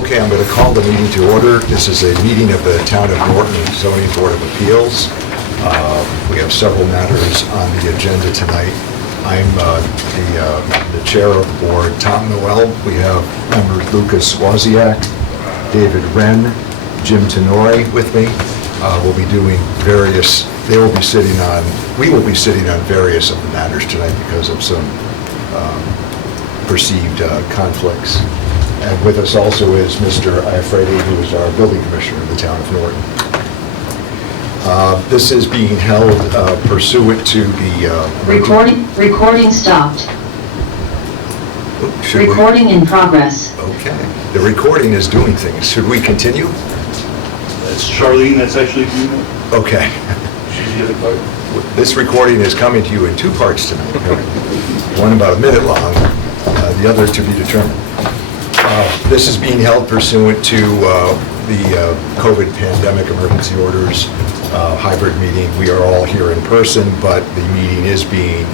Okay, I'm going to call the meeting to order. This is a meeting of the Town of Norton Zoning Board of Appeals. We have several matters on the agenda tonight. I'm the chair of the board, Tom Noel. We have members Lucas Wozniak, David Wren, Jim Tenori with me. We'll be doing various, we will be sitting on various of the matters tonight because of some perceived conflicts. And with us also is Mr. Iafredi, who is our building commissioner in the town of Norton. This is being held pursuant to the... Recording stopped. Recording in progress. Okay. The recording is doing things. Should we continue? It's Charlene that's actually doing it. Okay. She's the other part. This recording is coming to you in two parts tonight. One about a minute long, the other to be determined. This is being held pursuant to the COVID pandemic emergency orders hybrid meeting. We are all here in person, but the meeting is being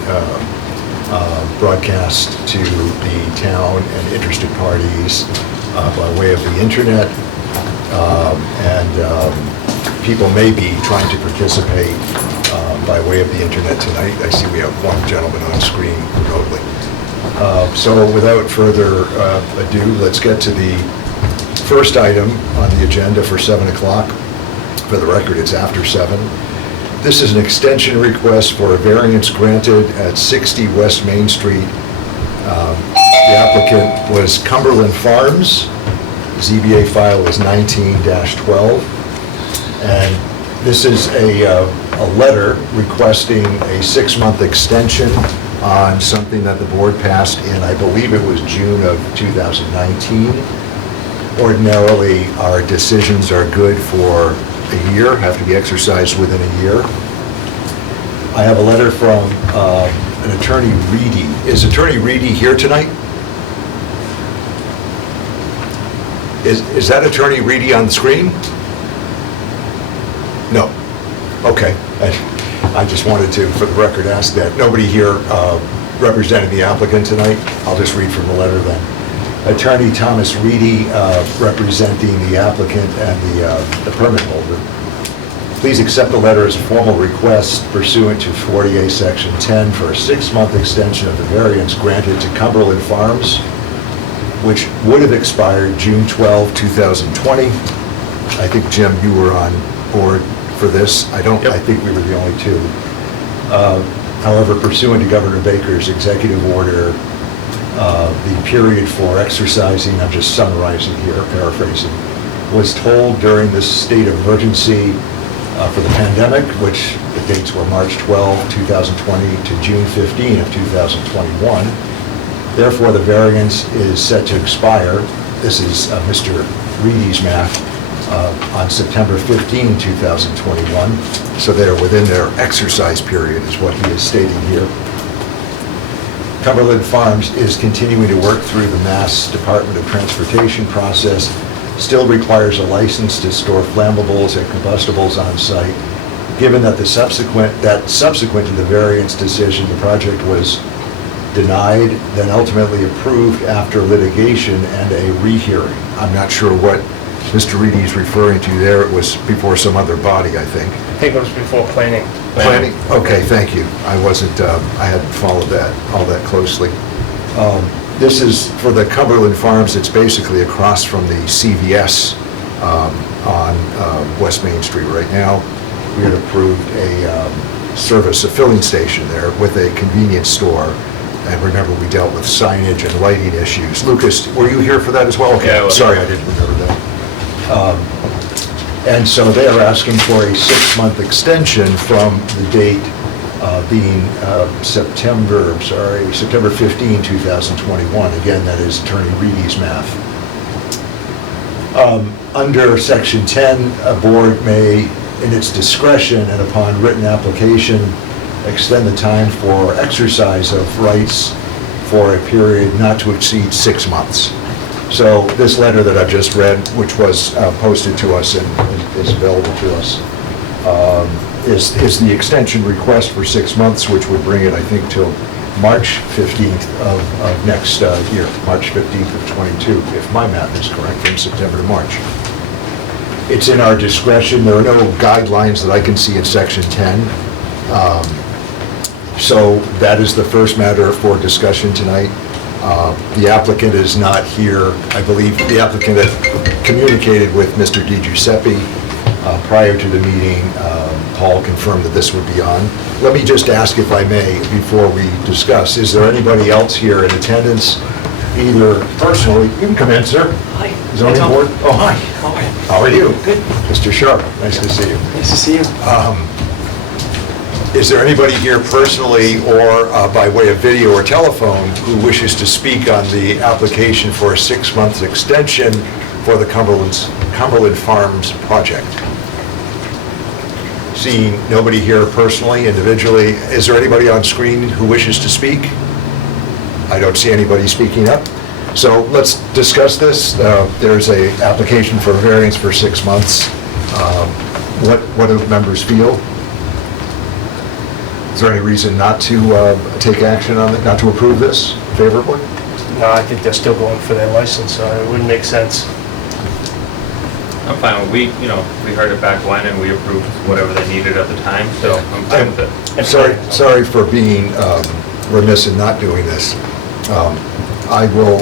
broadcast to the town and interested parties by way of the internet. People may be trying to participate by way of the internet tonight. I see we have one gentleman on screen remotely. So without further ado, let's get to the first item on the agenda for 7 o'clock. For the record, it's after 7. This is an extension request for a variance granted at 60 West Main Street. The applicant was Cumberland Farms. ZBA file is 19-12. And this is a letter requesting a 6-month extension on something that the board passed in, I believe it was June of 2019. Ordinarily, our decisions are good for a year, have to be exercised within a year. I have a letter from an Attorney Reedy. Is Attorney Reedy here tonight? Is that Attorney Reedy on the screen? No. Okay. I just wanted to, for the record, ask that. Nobody here representing the applicant tonight. I'll just read from the letter then. Attorney Thomas Reedy, representing the applicant and the permit holder. Please accept the letter as a formal request pursuant to 48 Section 10 for a 6-month extension of the variance granted to Cumberland Farms, which would have expired June 12, 2020. I think, Jim, you were on board for this. I think we were the only two. However, pursuant to Governor Baker's executive order, the period for exercising, I'm just summarizing here, paraphrasing, was told during this state of emergency for the pandemic, which the dates were March 12, 2020 to June 15 of 2021. Therefore, the variance is set to expire. This is Mr. Reedy's math. On September 15, 2021. So they're within their exercise period is what he is stating here. Cumberland Farms is continuing to work through the Mass Department of Transportation process, still requires a license to store flammables and combustibles on site. Given that subsequent to the variance decision, the project was denied, then ultimately approved after litigation and a rehearing. I'm not sure what Mr. Reedy is referring to there. It was before some other body, I think. I think it was before planning. Planning? Okay, thank you. I hadn't followed all that closely. This is for the Cumberland Farms. It's basically across from the CVS on West Main Street right now. We had approved a filling station there with a convenience store. And remember, we dealt with signage and lighting issues. Lucas, were you here for that as well? Okay, yeah, sorry, I didn't remember that. And so they are asking for a 6-month extension from the date being September 15, 2021. Again, that is Attorney Reedy's math. Under Section 10, a board may, in its discretion and upon written application, extend the time for exercise of rights for a period not to exceed 6 months. So this letter that I've just read, which was posted to us and is available to us, is the extension request for 6 months, which would bring it, I think, till March 15th of next year, March 15th of '22, if my math is correct, from September to March. It's in our discretion. There are no guidelines that I can see in Section 10. So that is the first matter for discussion tonight. The applicant is not here. I believe the applicant had communicated with Mr. Di Giuseppe prior to the meeting. Paul confirmed that this would be on. Let me just ask, if I may, before we discuss, is there anybody else here in attendance, either personally? You can come in, sir. Hi. Zoning board? Oh, hi. How are you? How are you? Good. Mr. Sharp, nice to see you. Nice to see you. Is there anybody here personally or by way of video or telephone who wishes to speak on the application for a 6-month extension for the Cumberland Farms project? Seeing nobody here personally, individually, is there anybody on screen who wishes to speak? I don't see anybody speaking up. So let's discuss this. There's a application for variance for 6 months. What do members feel? Is there any reason not to take action on it, not to approve this favorably? No, I think they're still going for their license, so it wouldn't make sense. I'm fine. We heard it back when, and we approved whatever they needed at the time, so I'm fine with it. I'm sorry for being remiss in not doing this. I will,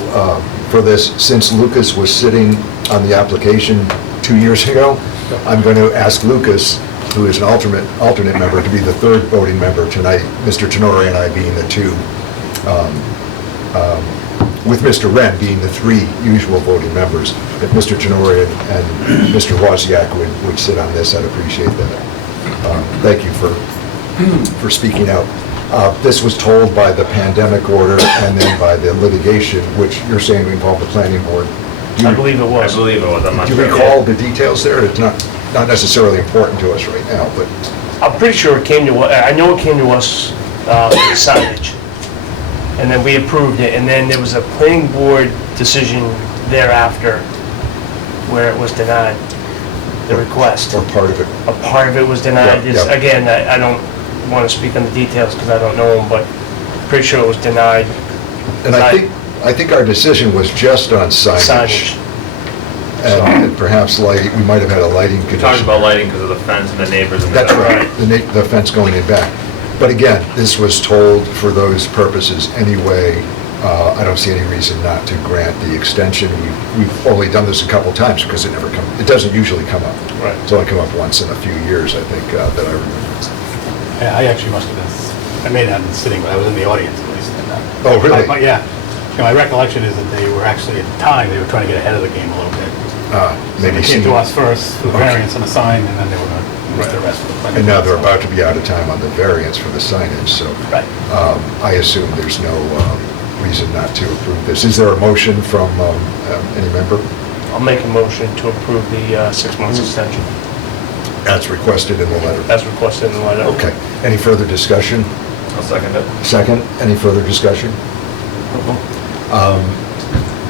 for this, since Lucas was sitting on the application 2 years ago, I'm going to ask Lucas, who is an alternate member, to be the third voting member tonight, Mr. Tenore and I being the two, with Mr. Wren being the 3 usual voting members. If Mr. Tenore and Mr. Wozniak would sit on this, I'd appreciate that. Thank you for speaking out. This was told by the pandemic order and then by the litigation, which you're saying involved the planning board. I believe it was. I believe it was. I'm not Do you sure. recall the details there? It's not necessarily important to us right now, but I'm pretty sure it came to, I know it came to us with signage. And then we approved it, and then there was a planning board decision thereafter where it was denied, the request. or part of it. A part of it was denied. Yeah, It's- yeah. Again, I don't want to speak on the details because I don't know them, but pretty sure it was denied. And I think our decision was just on signage. Signage. And perhaps lighting, we might have had a lighting We condition. talked about lighting because of the fence and the neighbors in the That's back. right, the fence going in back. But again, this was told for those purposes anyway. I don't see any reason not to grant the extension. We've only done this a couple times because it doesn't usually come up. Right. It's only come up once in a few years, I think, that I remember. Yeah, I actually must have been, I may not have been sitting, but I was in the audience at least. And, Oh, really? Yeah. You know, my recollection is that they were actually, at the time, they were trying to get ahead of the game a little bit. So Maybe they came see- to us first for the Okay. variance and the sign, and then they were going to use the rest of the plan. And now they're about to be out of time on the variance for the signage, so Right. I assume there's no reason not to approve this. Is there a motion from any member? I'll make a motion to approve the 6 months extension As requested in the letter. as requested in the letter. Okay. Any further discussion? I'll second it. Second, any further discussion?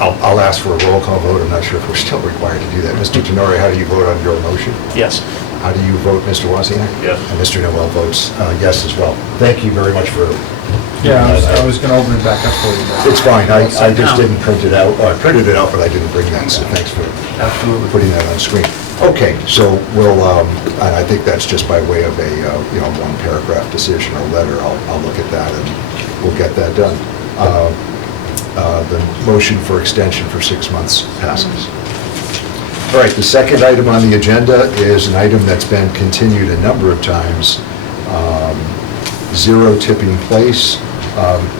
I'll ask for a roll call vote. I'm not sure if we're still required to do that. Mr. Tenore, how do you vote on your motion? Yes. How do you vote, Mr. Wozniak? Yes. And Mr. Noel votes yes as well. Thank you very much for... Yeah, I was gonna open it back up for you. but- It's fine, I just Now. didn't print it out, or I printed it out, but I didn't bring that, so thanks for Absolutely. putting that on screen. Okay, so we'll, and I think that's just by way of a, one paragraph decision or letter, I'll look at that and we'll get that done. The motion for extension for 6 months passes. All right, the second item on the agenda is an item that's been continued a number of times, Zero Tipping Place.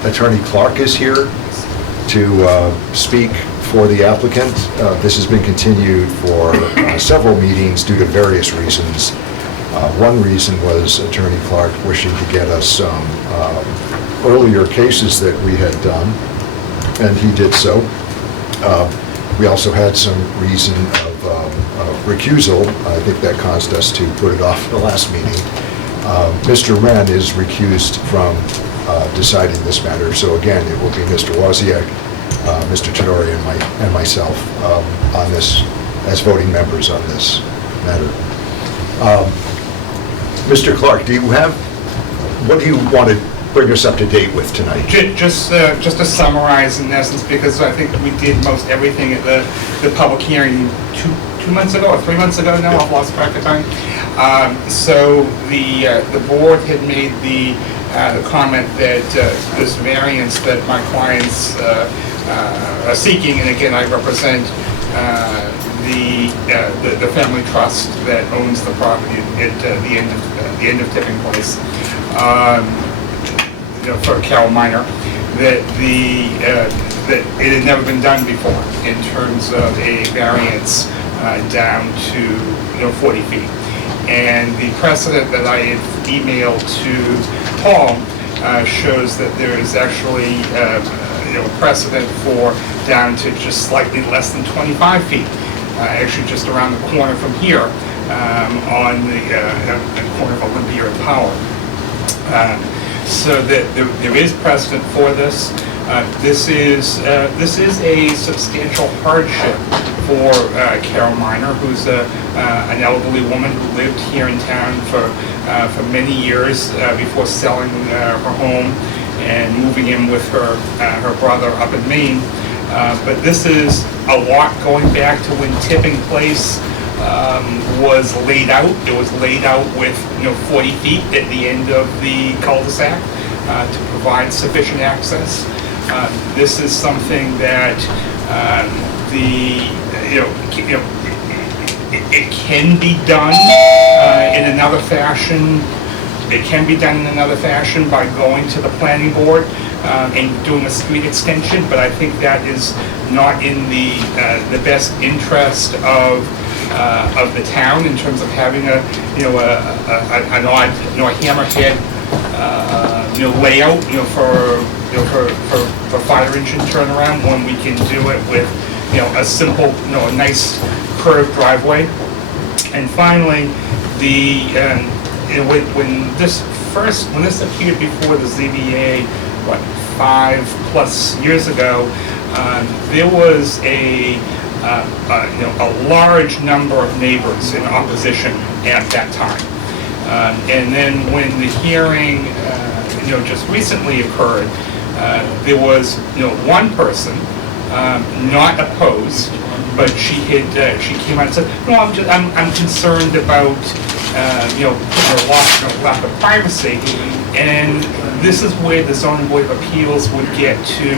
Attorney Clark is here to speak for the applicant. This has been continued for several meetings due to various reasons. One reason was Attorney Clark wishing to get us some earlier cases that we had done, and he did so. We also had some reason of recusal. I think that caused us to put it off the last meeting. Mr. Wren is recused from deciding this matter, so again, it will be Mr. Wozniak, Mr. Tenore, and myself on this, as voting members on this matter. Mr. Clark, what do you want to bring us up to date with tonight? Just to summarize in essence, because I think we did most everything at the public hearing two months ago or 3 months ago now, I've lost track of time. So the board had made the comment that this variance that my clients are seeking, and again, I represent the family trust that owns the property at the end of Tipping Place, for Carol Minor, that it had never been done before in terms of a variance down to 40 feet. And the precedent that I had emailed to Paul shows that there is actually precedent for down to just slightly less than 25 feet, actually just around the corner from here, on the corner of Olympia and Power. So that there is precedent for this. This is a substantial hardship for Carol Minor, who's an elderly woman who lived here in town for many years before selling her home and moving in with her brother up in Maine. But this is a lot going back to when Tipping Place was laid out. It was laid out with 40 feet at the end of the cul-de-sac to provide sufficient access. This is something that it can be done in another fashion. It can be done in another fashion by going to the planning board and doing a street extension, but I think that is not in the best interest of the town in terms of having an odd hammerhead layout for fire engine turnaround, when we can do it with a simple a nice curved driveway. And finally, when this appeared before the ZBA 5+ years ago, there was a large number of neighbors in opposition at that time. And then when the hearing just recently occurred, there was one person not opposed, but she came out and said, no, I'm concerned about lack of privacy. And this is where the zoning board of appeals would get to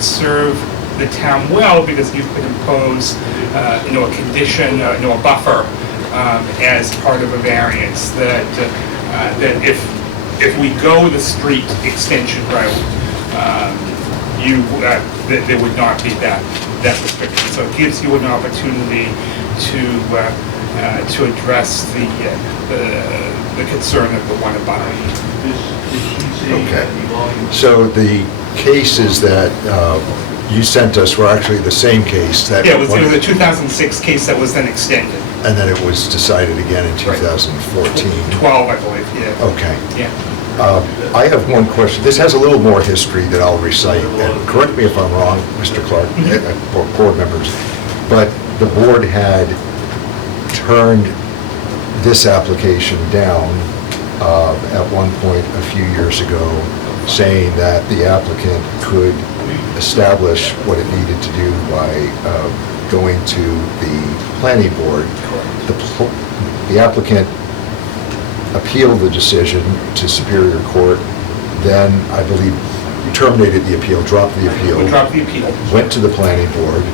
serve the town well, because you could impose a condition, a buffer as part of a variance, that if we go the street extension route, there would not be that restriction. So it gives you an opportunity to address the concern of the one above. Okay. So the cases that you sent us were actually the same case? That Yeah, it was a 2006 case that was then extended. And then it was decided again in 2014? 12, I believe, yeah. Okay. Yeah. I have one question. This has a little more history that I'll recite, and correct me if I'm wrong, Mr. Clark, or board members, but the board had turned this application down at one point a few years ago, saying that the applicant could establish what it needed to do by going to the planning board. The applicant appealed the decision to Superior Court, then I believe terminated the appeal, dropped the appeal. We dropped the appeal. Went to the planning board,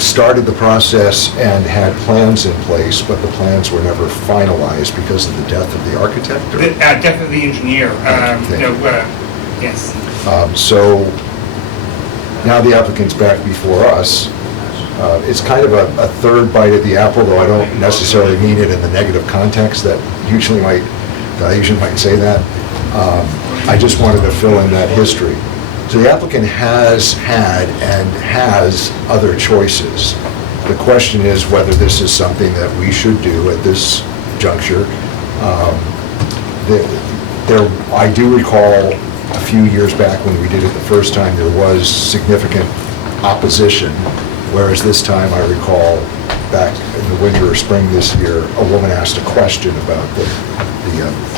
started the process and had plans in place, but the plans were never finalized because of the death of the architect? Or? Death of the engineer. Yes. So now the applicant's back before us. It's kind of a third bite at the apple, though I don't necessarily mean it in the negative context that I usually might say that. I just wanted to fill in that history. So the applicant has had and has other choices. The question is whether this is something that we should do at this juncture. I do recall a few years back when we did it the first time, there was significant opposition, whereas this time I recall back in the winter or spring this year, a woman asked a question about the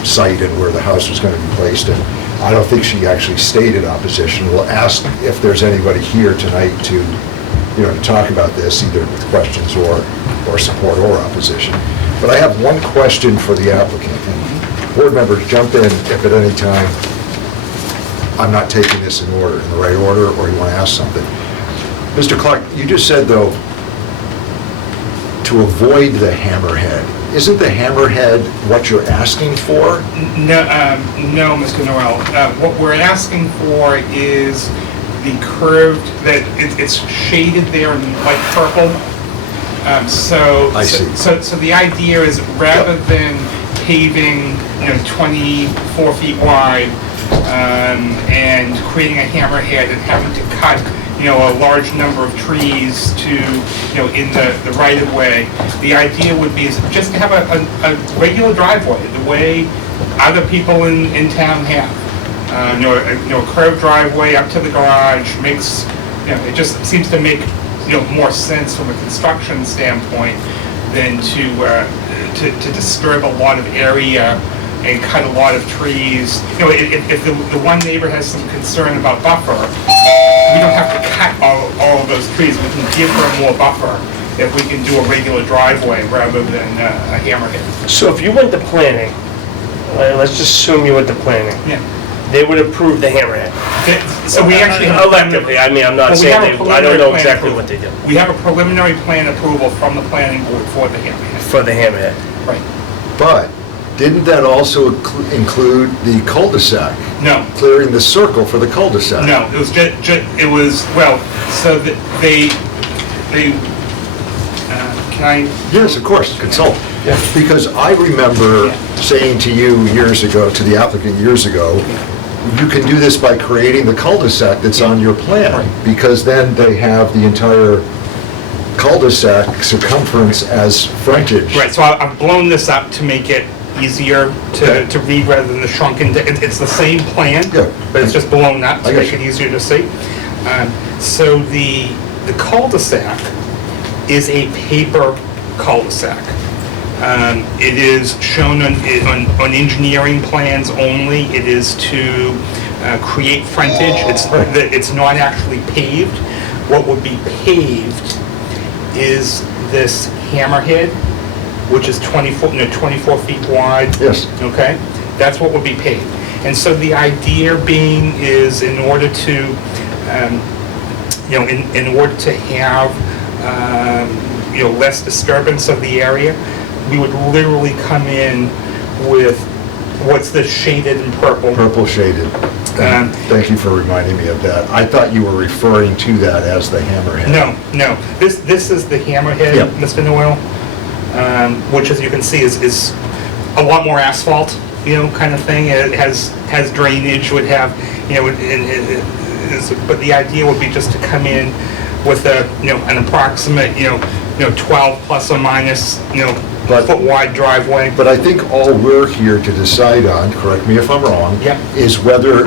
site and where the house was going to be placed, and I don't think she actually stated opposition. We'll ask if there's anybody here tonight to, to talk about this, either with questions or support or opposition. But I have one question for the applicant, and board members, jump in if at any time I'm not taking this in the right order, or you want to ask something. Mr. Clark, you just said, though, to avoid the hammerhead. Isn't the hammerhead what you're asking for? No, no, Mr. Noel. What we're asking for is the curved, that it's shaded there in light purple. I see. So the idea is, rather than paving, 24 feet wide, and creating a hammerhead and having to cut, a large number of trees to, in the right of way, the idea would be is just to have a regular driveway, the way other people in town have. A curved driveway up to the garage makes, it just seems to make, more sense from a construction standpoint than to disturb a lot of area and cut a lot of trees. If the one neighbor has some concern about buffer, we don't have to cut all of those trees. We can give her more buffer if we can do a regular driveway rather than a hammerhead. So if you went to planning, let's just assume you went to planning, Yeah. they would approve the hammerhead. So we actually have... Electively, I mean, I'm not Well, we saying, have a I don't preliminary know plan exactly approval. what they do We have a preliminary plan approval from the planning board for the hammerhead. for the hammerhead. Right. But didn't that also include the cul-de-sac? No. Clearing the circle for the cul-de-sac? No, it was so that they, can I? Yes, of course, consult. Because I remember saying to you years ago, to the applicant years ago, you can do this by creating the cul-de-sac that's on your plan, Right. because then they have the entire cul-de-sac circumference as frontage. Right, so I've blown this up to make it easier Okay. to read rather than the shrunken, it's the same plan, Yeah. but it's just blown up I to got make you. it easier to see. So the cul-de-sac is a paper cul-de-sac. It is shown on engineering plans only. It is to create frontage. It's not actually paved. What would be paved is this hammerhead, which is 24 feet wide. Yes. Okay? That's what would be paved. And so the idea being is, in order to, in order to have, less disturbance of the area, we would literally come in with what's this shaded in purple. Purple shaded. Thank you for reminding me of that. I thought you were referring to that as the hammerhead. No. This is the hammerhead, Yep. Mr. Noel, which, as you can see, is a lot more asphalt, kind of thing. It has drainage, would have, but the idea would be just to come in with an approximate, 12 plus or minus, foot wide driveway. But I think all we're here to decide on, correct me if I'm wrong, Yep. is whether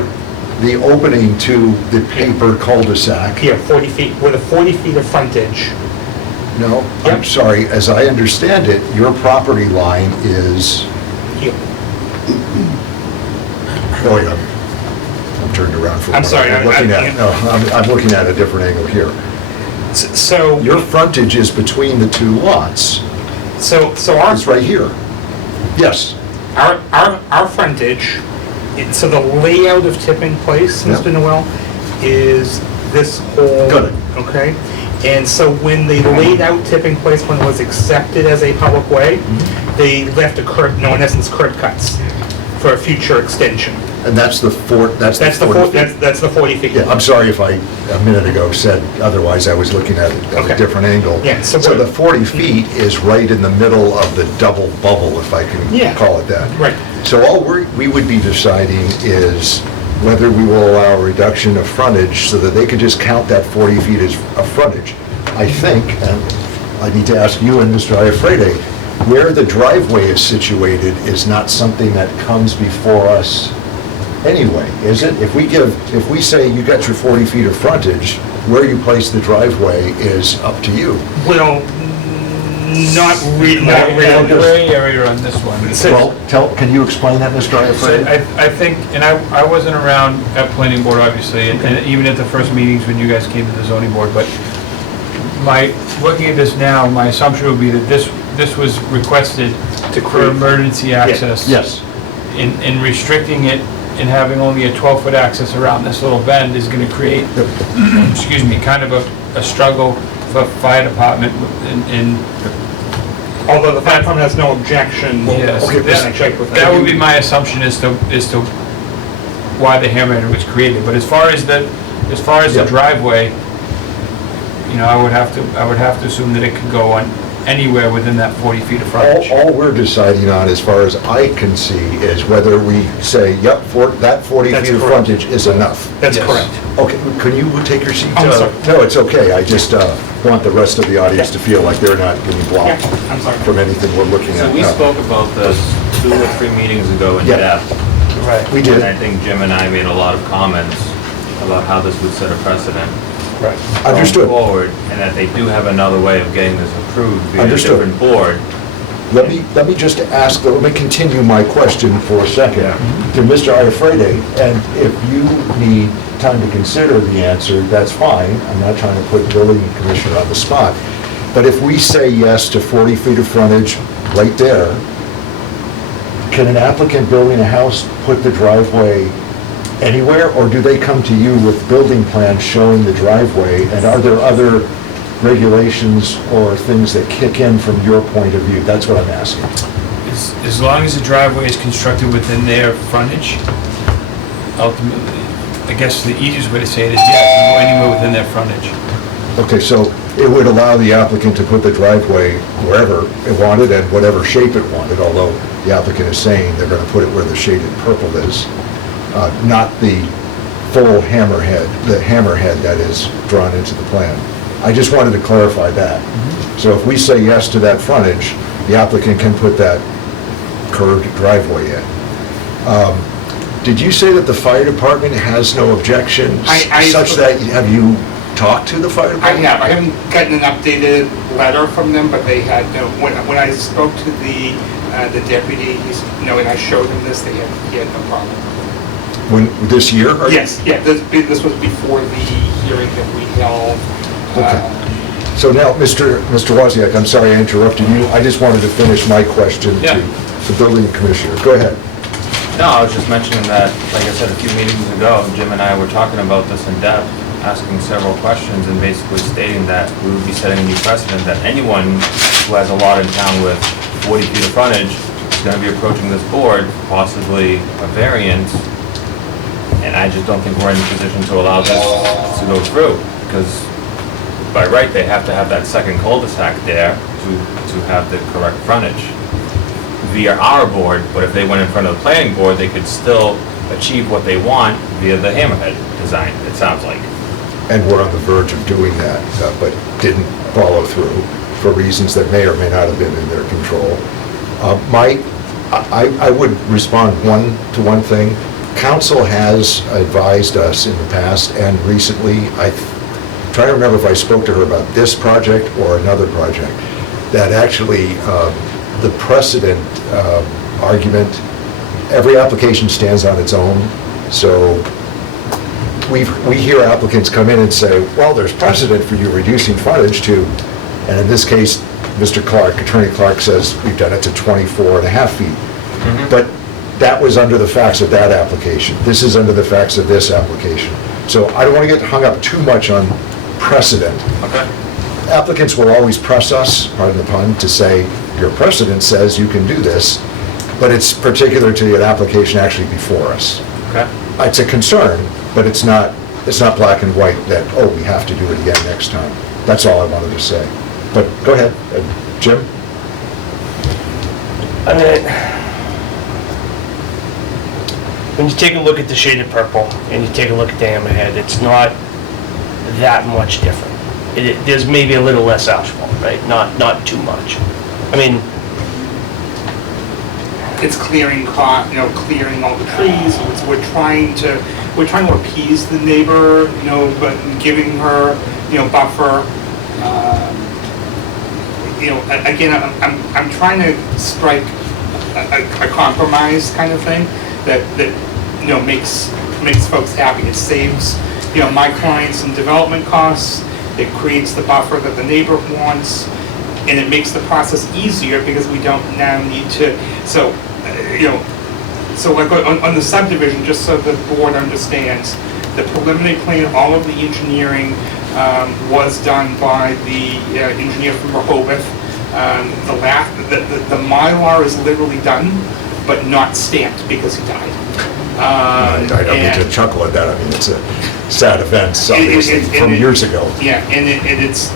the opening to the paper cul-de-sac. Here, 40 feet, with a 40 feet of frontage. No, I'm Yep. sorry, as I understand it, your property line is, Here. oh, yeah, I'm turned around for. I'm sorry, I'm looking at, no, I'm looking at a different angle here. So, Your frontage is between the two lots. so It's right here. Yes. our frontage, so the layout of Tipping Place, Yep. Mr. Noel, is this whole. Got it. Okay? And so when they laid out Tipping Place, when it was accepted as a public way, Mm-hmm. they left a curb, in essence, curb cuts for a future extension. And that's the That's the 40 feet. that's the 40 feet. Yeah, I'm sorry if I, a minute ago, said otherwise. I was looking at it at Okay. a different angle. Yeah, so So what- the 40 feet is right in the middle of the double bubble, if I Yeah. can call it that. Right. So all we would be deciding is whether we will allow a reduction of frontage so that they can just count that 40 feet as a frontage. I think, and I need to ask you and Mr. Iafrede, where the driveway is situated is not something that comes before us anyway, is it? If we say you got your 40 feet of frontage, where you place the driveway is up to you. Well, Not really. Gray area on this one. Well, can you explain that, Mr. So Iafredi? I think, and I wasn't around at planning board, obviously, and even at the first meetings when you guys came to the zoning board, but looking at this now, my assumption would be that this was requested for emergency access. Yes. In restricting it and having only a 12-foot access around this little bend is gonna create, excuse me, kind of a struggle for fire department and Although the fire department has no objection. yes, okay, I checked with that them. would be my assumption as to why the Hammerhead was created. But as far as the Yeah. driveway, you know, I would have to assume that it could go on anywhere within that 40 feet of frontage. All we're deciding on, as far as I can see, is whether we say, yep, that 40 That's feet of correct. frontage is enough. That's Yes. correct. Okay, can you take your seat? I'm sorry. No, it's okay, I just want the rest of the audience to feel like they're not being blocked Yeah, I'm sorry. from anything we're looking So at we now. spoke about this 2 or 3 meetings ago in Yeah. depth. Right. We And I did, think Jim and I made a lot of comments about how this would set a precedent Right. understood. going forward, and that they do have another way of getting this approved via a Understood. different board. Let me just ask, let me continue my question for a second to Mr. Iafredi, and if you need time to consider the answer, that's fine. I'm not trying to put building commissioner on the spot. But if we say yes to 40 feet of frontage right there, can an applicant building a house put the driveway anywhere, or do they come to you with building plans showing the driveway? And are there other regulations or things that kick in from your point of view? That's what I'm asking. As long as the driveway is constructed within their frontage, ultimately, I guess the easiest way to say it is, yeah, it can go anywhere within their frontage. Okay, so it would allow the applicant to put the driveway wherever it wanted and whatever shape it wanted, although the applicant is saying they're going to put it where the shaded purple is, not the full hammerhead, the hammerhead that is drawn into the plan. I just wanted to clarify that. So if we say yes to that frontage, the applicant can put that curved driveway in. Did you say that the fire department has no objections? I- Such that, have you talked to the fire department? I haven't gotten an updated letter from them, but they had, when I spoke to the deputy, and I showed him this, he had no problem. When, this year? or- Yes, yeah, this was before the hearing that we held. Okay. So now, Mr. Wozniak, I'm sorry I interrupted you. I just wanted to finish my question Yeah. to the building commissioner. Go ahead. No, I was just mentioning that, like I said, a few meetings ago, Jim and I were talking about this in depth, asking several questions and basically stating that we would be setting a new precedent that anyone who has a lot in town with 40 feet of frontage is going to be approaching this board, possibly a variance, and I just don't think we're in a position to allow this to go through, because by right, they have to have that second cul-de-sac there to have the correct frontage via our board, but if they went in front of the planning board, they could still achieve what they want via the Hammerhead design, it sounds like. And we're on the verge of doing that, but didn't follow through for reasons that may or may not have been in their control. I would respond to one thing. Council has advised us in the past and recently, I try to remember if I spoke to her about this project or another project, that actually the precedent argument, every application stands on its own. So we hear applicants come in and say, well, there's precedent for you reducing frontage to, and in this case, Mr. Clark, Attorney Clark says we've done it to 24 and a half feet. But that was under the facts of that application. This is under the facts of this application. So I don't want to get hung up too much on precedent. Okay. Applicants will always press us, pardon the pun, to say, your precedent says you can do this, but it's particular to an application actually before us. Okay. It's a concern, but it's not black and white that, oh, we have to do it again next time. That's all I wanted to say. But go ahead, Jim? I mean, when you take a look at the shaded purple and you take a look at the hammerhead, it's not that much different. There's maybe a little less asphalt, right? Not too much. I mean, It's clearing all the trees. We're trying to appease the neighbor, but giving her, buffer. again, I'm trying to strike a compromise kind of thing that makes folks happy. It saves, my clients some development costs, it creates the buffer that the neighbor wants, and it makes the process easier because we don't now need to, so like on the subdivision, just so the board understands, the preliminary plan, all of the engineering was done by the engineer from Rehoboth. The Mylar is literally done, but not stamped because he died. I don't mean to chuckle at that, I mean, it's a sad event, obviously, from years ago. Yeah, and it's.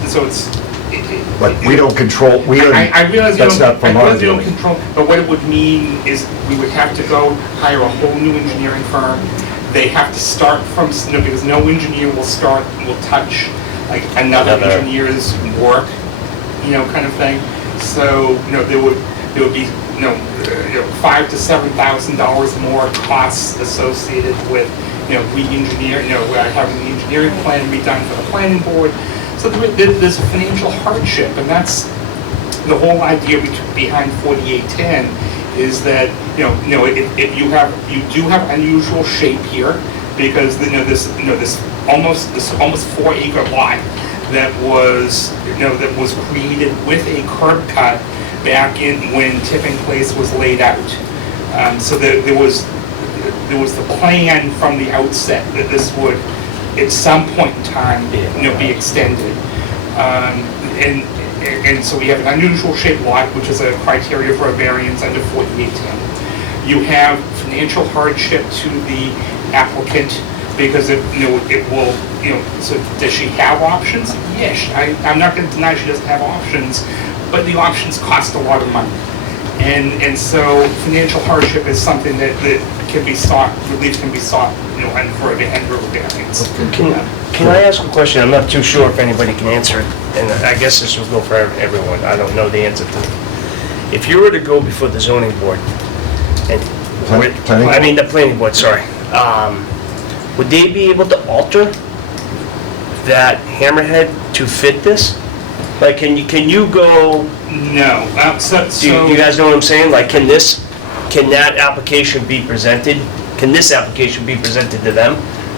But we don't control, I realize you that's not from our don't doing. control, but what it would mean is we would have to go hire a whole new engineering firm. They have to start from, because no engineer will touch like another engineer's work, kind of thing. So, there would be, $5,000 to $7,000 more costs associated with, re-engineer, having the engineering plan redone for the planning board. So there's a financial hardship, and that's the whole idea behind 4810 is that if you do have unusual shape here because this almost 4-acre lot that was created with a curb cut back in when Tipping Place was laid out. So there was the plan from the outset that this would at some point in time be extended. And so we have an unusual shaped lot, which is a criteria for a variance under 4810. You have financial hardship to the applicant because it will, so does she have options? Yes, I'm not going to deny she doesn't have options, but the options cost a lot of money. And so financial hardship is something that can be sought, relief can be sought, under a variance. Can I ask a question? I'm not too sure if anybody can answer it, and I guess this will go for everyone. I don't know the answer to it. If you were to go before the zoning board, and the planning board, sorry, would they be able to alter that hammerhead to fit this? Like, can you go? No. Do you guys know what I'm saying? Like, can that application be presented? Can this application be presented to them?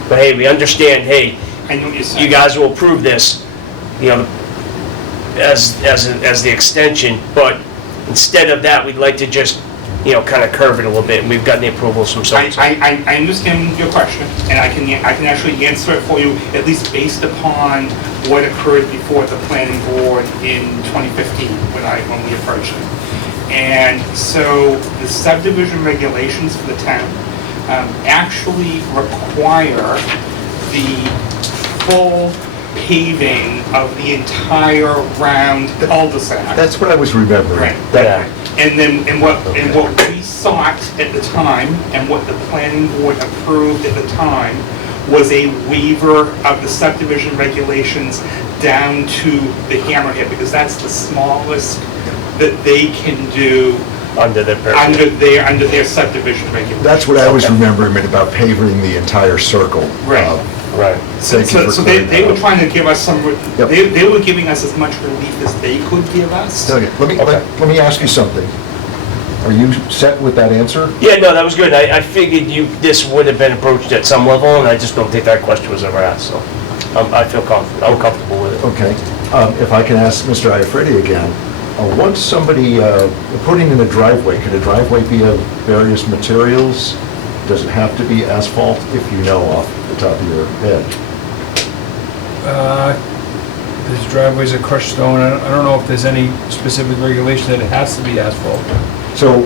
But hey, we understand, hey, I know what you're saying. you guys will approve this, as the extension, but instead of that, we'd like to just, kind of curve it a little bit, and we've gotten the approvals from some. I understand your question, and I can actually answer it for you, at least based upon what occurred before the planning board in 2015 when we approached it. And so the subdivision regulations for the town actually require the full paving of the entire round cul-de-sac. That's what I was remembering. Right. Yeah. And what we sought at the time, and what the planning board approved at the time, was a waiver of the subdivision regulations down to the hammerhead, because that's the smallest that they can do Under their subdivision regulations. That's what I was remembering about paving the entire circle. Right. Right. So they were trying to give us some, Yep. they were giving us as much relief as they could give us. Okay, let me ask you something. Are you set with that answer? Yeah, no, that was good. I figured this would have been approached at some level, and I just don't think that question was ever asked, so I feel I'm comfortable with it. Okay. If I can ask Mr. Iafredi again, once somebody putting in a driveway, could a driveway be of various materials? Does it have to be asphalt, if you know off the top of your head? There's driveways of crushed stone. I don't know if there's any specific regulation that it has to be asphalt. So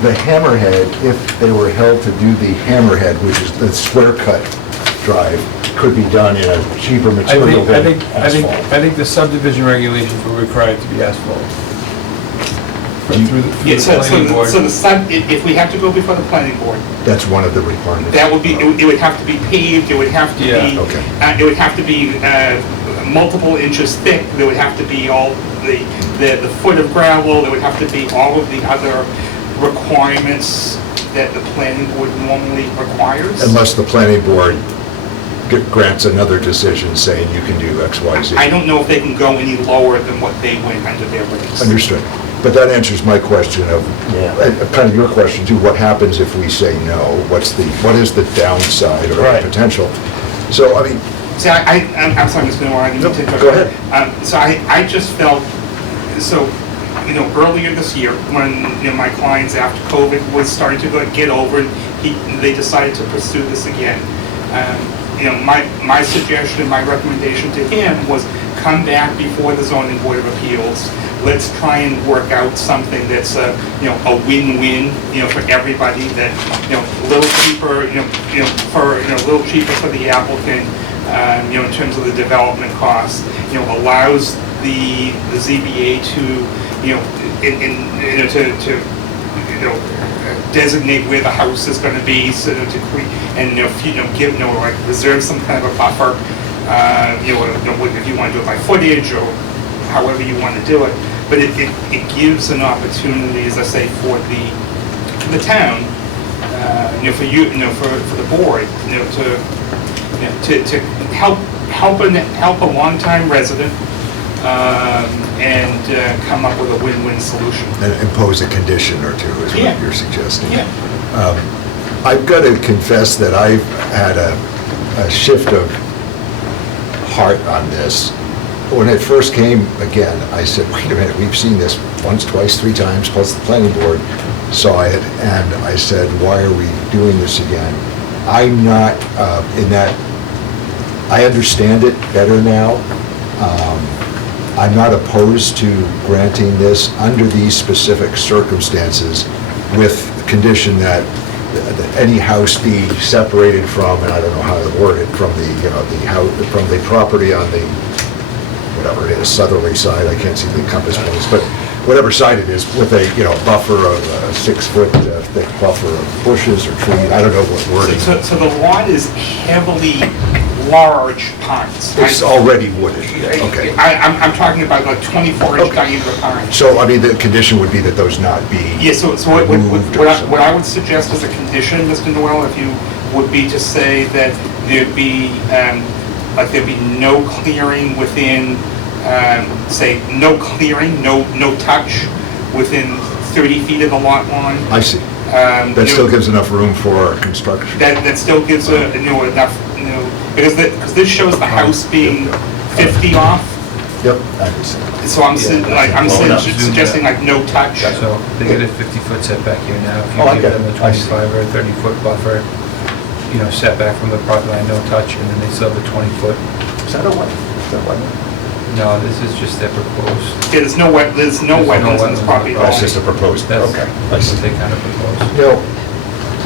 the hammerhead, if they were held to do the hammerhead, which is the square cut drive, could be done in a cheaper material than asphalt. I think the subdivision regulations will require it to be asphalt. Through the planning board. So if we have to go before the planning board, That's one of the requirements. that would be, it would have to be paved, it would have to Yeah. be, Okay. it would have to be multiple inches thick, there would have to be all the foot of gravel, there would have to be all of the other requirements that the planning board normally requires. Unless the planning board grants another decision saying you can do X, Y, Z. I don't know if they can go any lower than what they went under their rates. Understood. But that answers my question of, and kind of your question too, what happens if we say no? What is the downside or the Right. potential? So, I mean, See, I'm sorry, Mr. Noir, I didn't mean to interrupt. go ahead. So I just felt, so, earlier this year, when, my clients after COVID was starting to get over, and they decided to pursue this again. My suggestion, my recommendation to him was come back before the zoning board of appeals. Let's try and work out something that's a win-win, for everybody, that, a little cheaper, a little cheaper for the applicant, in terms of the development costs, allows the ZBA to, designate where the house is going to be, so to create, and, reserve some kind of a buffer, if you want to do it by footage or however you want to do it. But it gives an opportunity, as I say, for the town, for you, for the board, to help a longtime resident, and come up with a win-win solution. and impose a condition or two is what Yeah. you're suggesting. Yeah. I've got to confess that I've had a shift of heart on this. When it first came, again, I said, wait a minute, we've seen this once, twice, 3 times, plus the planning board saw it, and I said, why are we doing this again? I'm not in that, I understand it better now. I'm not opposed to granting this under these specific circumstances with the condition that any house be separated from, and I don't know how to word it, from the house, from the property on the, whatever it is, southerly side, I can't see the compass points, but whatever side it is, with a, buffer of a 6-foot thick buffer of bushes or trees, I don't know what wording. So the lot is heavily large pines. It's already wooded, okay. I'm talking about like 24-inch diameter pines. So, I mean, the condition would be that those not be Yeah, so removed or something. what I would suggest as a condition, Mr. Noel, if you would be to say that there'd be no clearing within, say, no clearing, no touch within 30 feet of the lot line. I see. That still gives enough room for construction. That still gives enough, because this shows the house being 50 off. Yep, I understand. So I'm suggesting like no touch. So they get a 50-foot setback here now. If Oh, I you get give them it. a I see. 25 or a 30-foot buffer, setback from the property line, no touch, and then they still have a 20-foot. Is that a wetland? Is that wetland? No, this is just their proposed. Yeah, there's no wetlands in this property at all. That's just a proposed, That's okay. that's what they kind of propose.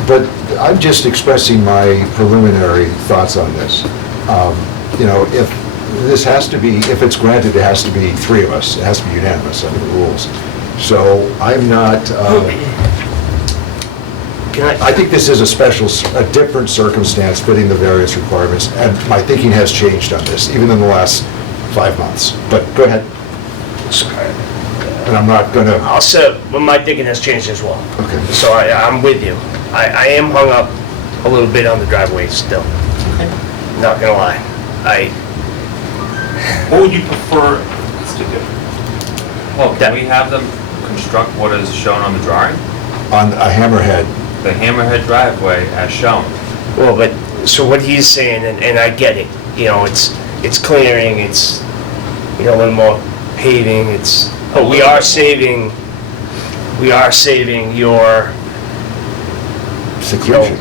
But I'm just expressing my preliminary thoughts on this. If this has to be, if it's granted, it has to be 3 of us. It has to be unanimous under the rules. So I'm not, I think this is a different circumstance fitting the various requirements, and my thinking has changed on this, even in the last 5 months. But go ahead. And I'm not gonna, I'll say, well, my thinking has changed as well. okay. So I'm with you. I am hung up a little bit on the driveway still. Not gonna lie. What would you prefer us to do? Well, can we have them construct what is shown on the drawing? On a hammerhead, The Hammerhead driveway as shown. Well, but, so what he's saying, and I get it, it's clearing, it's, a little more paving, but we are saving your, seclusion.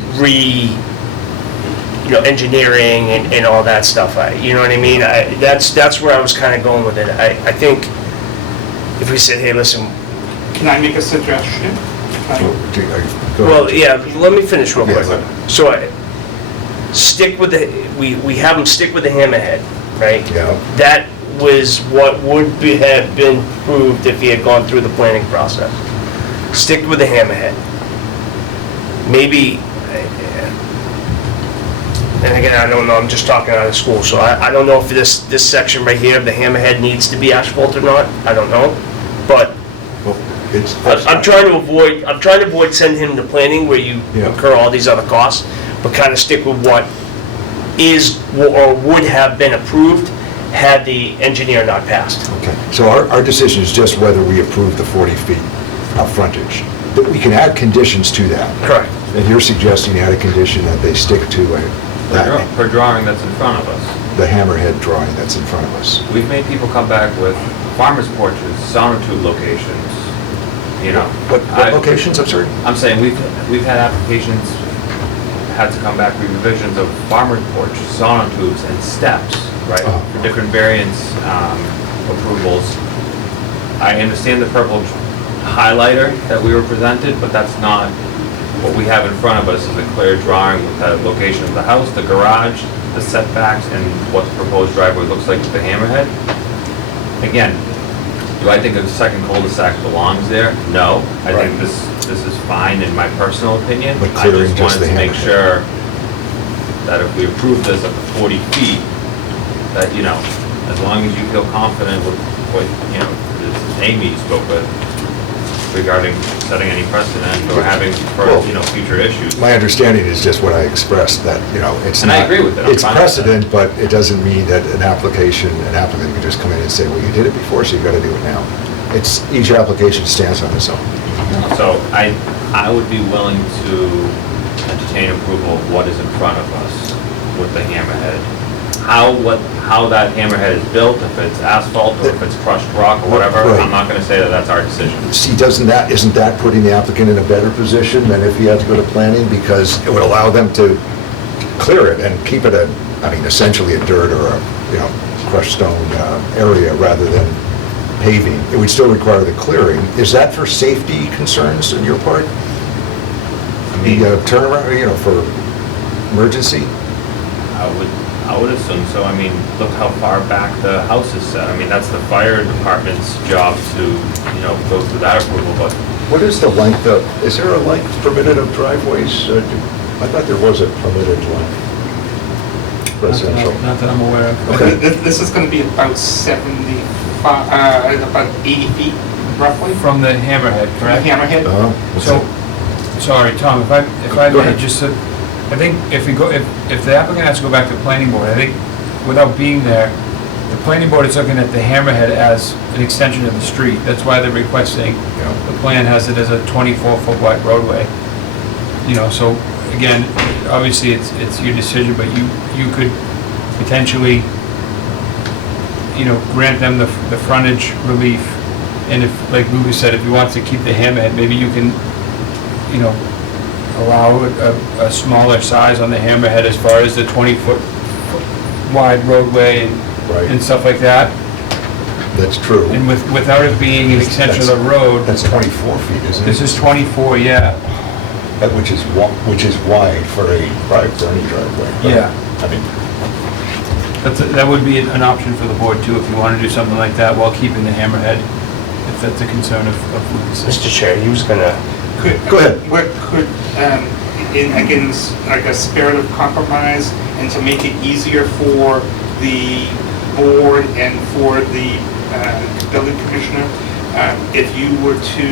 engineering and all that stuff. You know what I mean? That's where I was kind of going with it. I think if we said, hey, listen, Can I make a suggestion? Go well, ahead. yeah, let me finish real quick. Yes. So stick with we have them stick with the hammerhead, right? Yeah. That was what have been proved if he had gone through the planning process. Stick with the hammerhead. Maybe, and again, I don't know, I'm just talking out of school, so I don't know if this section right here, the hammerhead, needs to be asphalt or not, I don't know, but Well, it's- I'm trying to avoid sending him to planning where you Yeah. incur all these other costs, but kind of stick with what is or would have been approved had the engineer not passed. Okay, so our decision is just whether we approve the 40 feet of frontage. But we can add conditions to that. Correct. And you're suggesting add a condition that they stick to Per drawing that's in front of us. the Hammerhead drawing that's in front of us. We've made people come back with farmers' porches, sonotube locations, you know. What locations, I'm sorry? I'm saying we've had applications, had to come back with revisions of farmer's porches, sonotubes, and steps, right? Oh. For different variance approvals. I understand the purple highlighter that we were presented, but that's not what we have in front of us is a clear drawing with the location of the house, the garage, the setbacks, and what the proposed driveway looks like with the Hammerhead. Again, do I think a second cul-de-sac belongs there? No. I think Right. this is fine in my personal opinion. But I clearing just just wanted the to make Hammerhead. sure that if we approve this up to 40 feet, that, you know, as long as you feel confident with what, you know, this Amy spoke with regarding setting any precedent or having, Well, you know, future issues. My understanding is just what I expressed, that, you know, it's And not... I agree with it. I'm It's fine with precedent, but it doesn't mean that an applicant can just come in and say, well, you did it before, so you gotta do it now. It's, each application stands on its own. So I would be willing to entertain approval of what is in front of us with the Hammerhead. How that Hammerhead is built, if it's asphalt or if it's crushed rock or whatever, Right. I'm not gonna say that that's our decision. See, isn't that putting the applicant in a better position than if he had to go to planning? Because it would allow them to clear it and keep it essentially a dirt or a, you know, crushed stone area rather than paving. It would still require the clearing. Is that for safety concerns on your part? The turnaround, you know, for emergency? I would assume so. I mean, look how far back the house is set. I mean, that's the fire department's job to, you know, go through that approval, but What is the length of, is there a length permitted of driveways? I thought there was a permitted length. Residential. Not that I'm aware of. Okay. This is gonna be about 75, about 80 feet roughly From the Hammerhead, from the correct? hammerhead. So, sorry, Tom, if I Go may ahead. just, I think if the applicant has to go back to the planning board, I think without being there, the planning board is looking at the Hammerhead as an extension of the street. That's why they're requesting, the plan has it as a 24-foot wide roadway. You know, so again, obviously it's your decision, but you could potentially, you know, grant them the frontage relief. And if, like Luby said, if he wants to keep the Hammerhead, maybe you can, you know, allow a smaller size on the Hammerhead as far as the 20-foot wide roadway Right. and stuff like that. That's true. And without it being an extension of the road, That's 24 feet, isn't it? this is 24, yeah. Which is wide for any driveway. right? Yeah. I mean, That would be an option for the board too, if you want to do something like that while keeping the Hammerhead, if that's a concern of Lucas. Mr. Chair, he was gonna, Go ahead. What could, again, like a spirit of compromise, and to make it easier for the board and for the building commissioner, if you were to,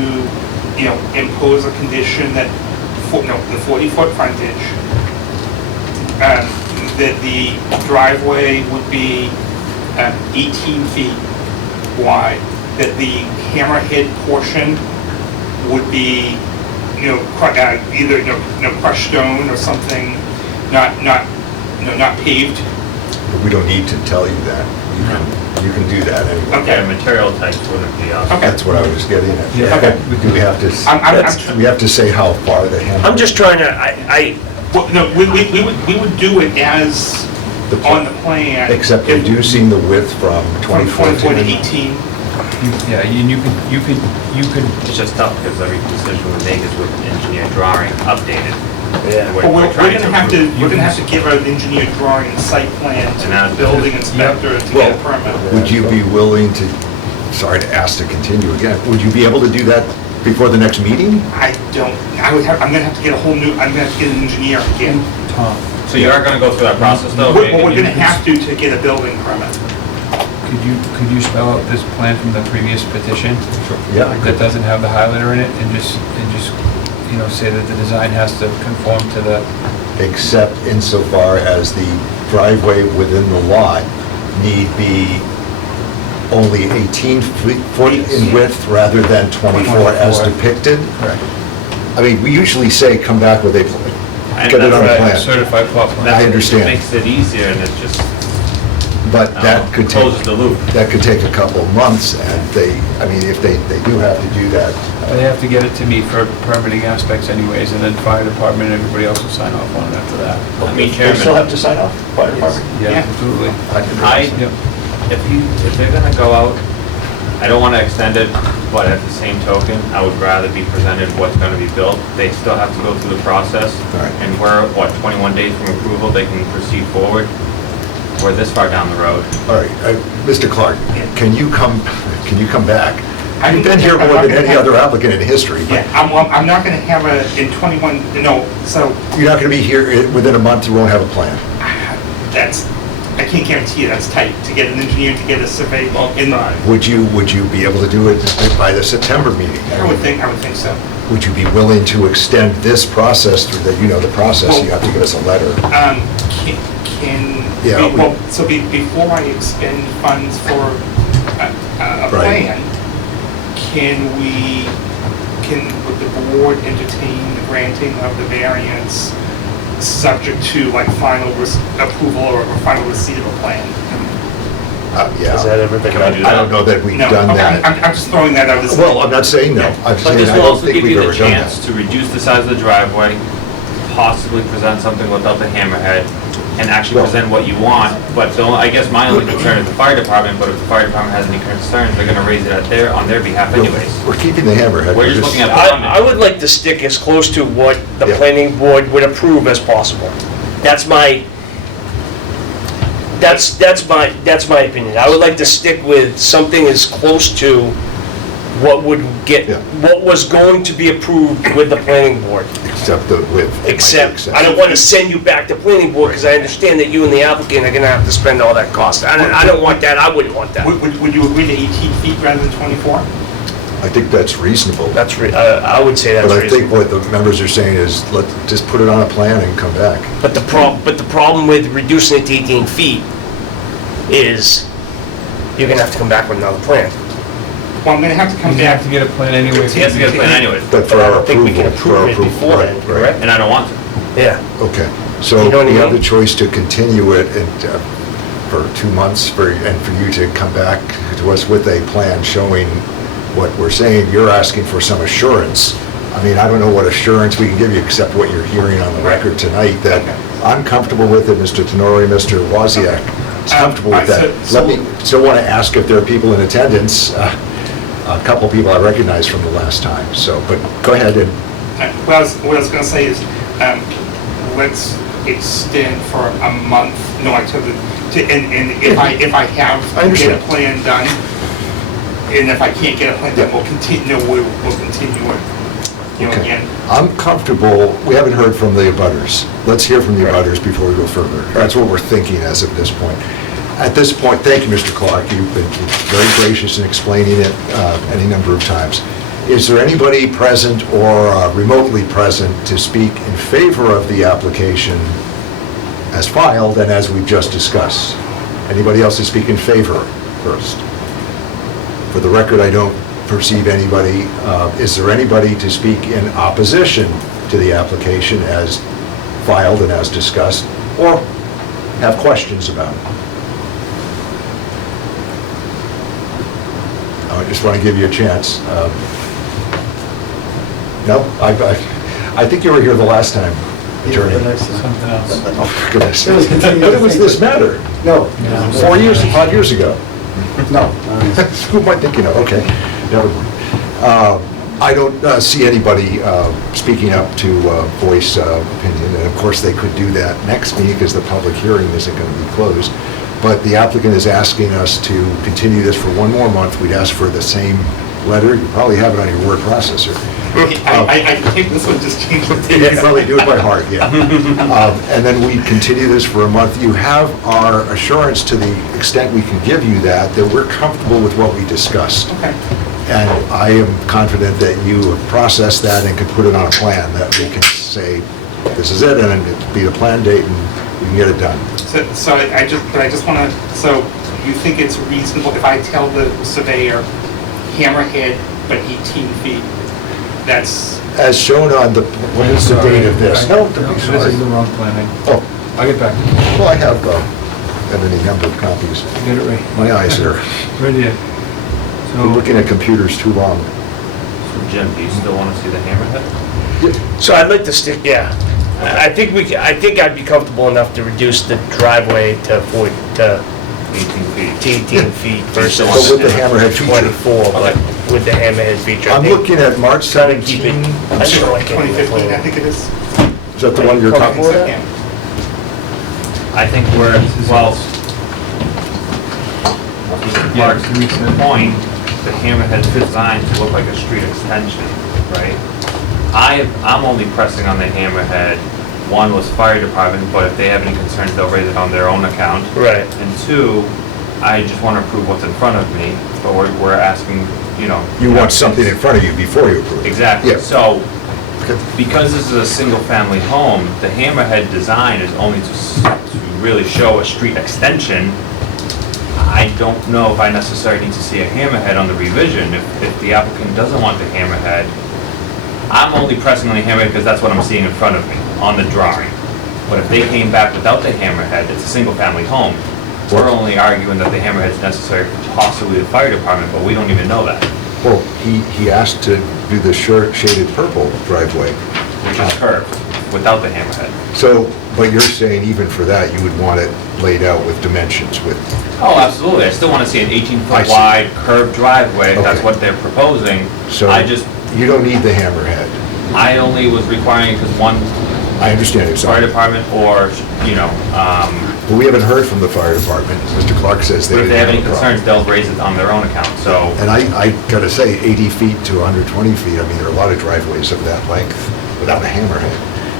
you know, impose a condition that, the 40-foot frontage, that the driveway would be 18 feet wide, that the Hammerhead portion would be, you know, either, you know, crushed stone or something, not paved. we don't need to tell you that. You can do that anyway. Okay. yeah, material types wouldn't be us. Okay. That's what I was getting at. Yeah. Okay. Do we have to, I'm- we have to say how far the hammer... I'm just trying to, Well, no, we would do it as on the plan. Except If- reducing the width from From 24 24 to to... 18. Yeah, and you could, It's just tough because every decision we make is with engineer drawing updated. yeah. But we're trying gonna have to, improve. we're gonna have to give an engineered drawing and site plan to And the building inspector to Well, get a permit. Would you be willing to, sorry to ask to continue again, would you be able to do that before the next meeting? I'm gonna have to get I'm gonna have to get an engineer again. Tom, So you are gonna go through that process though? But we're Megan? gonna have to get a building permit. could you spell out this plan from the previous petition? Yeah. That doesn't have the highlighter in it, and just, you know, say that the design has to conform to the, Except insofar as the driveway within the lot need be only 18 foot in width rather than 24 as 24. depicted? Correct. I mean, we usually say, come back with a, And get it on the that's plan. Certified plot plan. I understand. It makes it easier and it just But that could take, closes the loop. that could take a couple of months, and they, I mean, if they do have to do that, They have to get it to me for permitting aspects anyways, and then fire department and everybody else will sign off on it after that. I mean, they still Chairman, have to sign off, fire department? Yeah, absolutely. if they're gonna go out, I don't wanna extend it, but at the same token, I would rather be presented what's gonna be built. They still have to go through the process. All right. And we're, 21 days from approval, they can proceed forward. We're this far down the road. All right, Mr. Clark, can you come back? I'm- You've been here I'm more not than gonna any have- other applicant in history, but Yeah, I'm not gonna have a, in 21, no, so you're not going to be here, within a month, you won't have a plan. that's, I can't guarantee you that's tight, to get an engineer, to get a survey. in Would you be able to do it by the September meeting? I would think so. Would you be willing to extend this process through the, you know, the process, you have to give us a letter? Yeah, we- Well, so before I expend funds for a Right. plan, would the board entertain the granting of the variance subject to like final approval or final receipt of a plan? Yeah. Has that ever been Can we done? do I don't know that we've No, done okay, that. I'm just throwing that out as. Well, I'm not saying no, I'm But saying this I will don't also think give we've you ever the done chance that. to reduce the size of the driveway, possibly present something without the hammerhead, and actually Well- present what you want. But I guess my only concern is the fire department, but if the fire department has any concerns, they're gonna raise it on their behalf anyways. We're keeping the hammerhead. We're just looking at- I would like to stick as close to what the Yeah. planning board would approve as possible. That's my opinion. I would like to stick with something as close to what would get, Yeah. what was going to be approved with the planning board. Except the width. It might be Except, I don't want to send you back to planning board, because I understand that you and the applicant are gonna have to spend all that cost. I don't want that, I wouldn't want that. Would you agree to 18 feet rather than 24? I think that's reasonable. I would say that's But I think reasonable. what the members are saying is, just put it on a plan and come back. But the problem with reducing it to 18 feet is you're gonna have to come back with another plan. Well, I'm gonna have to come You back. have to get a plan anyway. He has to get a plan anyways, But for But I our don't think we approval. can for our approve it beforehand, right, right. correct? and I don't want to. Yeah. Okay, so You know what I we have mean? the choice to continue it and, for 2 months, and for you to come back to us with a plan showing what we're saying. You're asking for some assurance. I mean, I don't know what assurance we can give you, except what you're hearing on the record tonight, that I'm comfortable with it, Mr. Tenori, Mr. Wozniak is comfortable with that. Let me, still want to ask if there are people in attendance, a couple people I recognize from the last time, so, but go ahead and, What I was gonna say is, let's extend for a month, no, I took it, and if I have, I get understand. a plan done, and if I can't get a plan done, we'll continue it, you know, okay. again. I'm comfortable, we haven't heard from the abutters. Let's hear from the abutters before we go further. That's what we're thinking as of this point. At this point, thank you, Mr. Clark, you've been very gracious in explaining it any number of times. Is there anybody present or remotely present to speak in favor of the application as filed and as we've just discussed? Anybody else to speak in favor first? For the record, I don't perceive anybody. Is there anybody to speak in opposition to the application as filed and as discussed, or have questions about it? I just want to give you a chance. No? I think you were here the last time, Attorney. Something else. Oh, for goodness. But it was this matter. No. 4 years, 5 years ago. No. Who am I thinking of? Okay, never mind. I don't see anybody speaking up to voice opinion, and of course, they could do that next meeting because the public hearing isn't going to be closed. But the applicant is asking us to continue this for 1 more month. We'd ask for the same letter. You probably have it on your word processor. I can take this one, just change the You can probably do it by heart, yeah. And then we continue this for a month. You have our assurance, to the extent we can give you that we're comfortable with what we discussed. Okay. And I am confident that you have processed that and can put it on a plan, that we can say, this is it, and it'd be the plan date, and We can get it done. So I just want to, so you think it's reasonable if I tell the surveyor hammerhead but 18 feet? That's, As shown on the, what is the date of this? No, don't be This sorry. is the wrong plan. Oh, I'll get back to you. well, I have any number of copies. Get it right. My eyes are, Right here. been So, looking at computers too long. So Jim, do you still want to see the hammerhead? So I'd like to stick, yeah. I think I think I'd be comfortable enough to reduce the driveway to 18 feet. 18 feet versus But with the hammerhead feature. 24, but with the hammerhead feature. I I'm think looking at March trying to keep 17. it, I don't know, I can't. 2015, I think it is. Is that the one you're talking about? Yeah. I think we're, well, Yeah, Mark's so we said- point, the hammerhead's designed to look like a street extension, right? I'm only pressing on the hammerhead. One was fire department, but if they have any concerns, they'll raise it on their own account. Right. And two, I just want to approve what's in front of me, but we're asking, you know. You want something in front of you before you approve it. Exactly. Yeah. So, because this is a single-family home, the hammerhead design is only to really show a street extension. I don't know if I necessarily need to see a hammerhead on the revision. If the applicant doesn't want the hammerhead, I'm only pressing on the hammerhead because that's what I'm seeing in front of me on the drawing. But if they came back without the hammerhead, it's a single-family home. We're only arguing that the hammerhead's necessary for possibly the fire department, but we don't even know that, Well, he asked to do the shaded purple driveway. which is curved without the hammerhead. So, but you're saying even for that, you would want it laid out with dimensions with, Oh, absolutely. I still want to see an I 18-foot see. wide curved driveway, if that's Okay. what they're proposing. so I just, you don't need the hammerhead. I only was requiring, because one, I understand it, fire sorry. department or, you know, But we haven't heard from the fire department. Mr. Clark says they but if didn't they have have any a problem. concerns, they'll raise it on their own account, so. And I gotta say, 80 feet to 120 feet, I mean, there are a lot of driveways of that length without a hammerhead.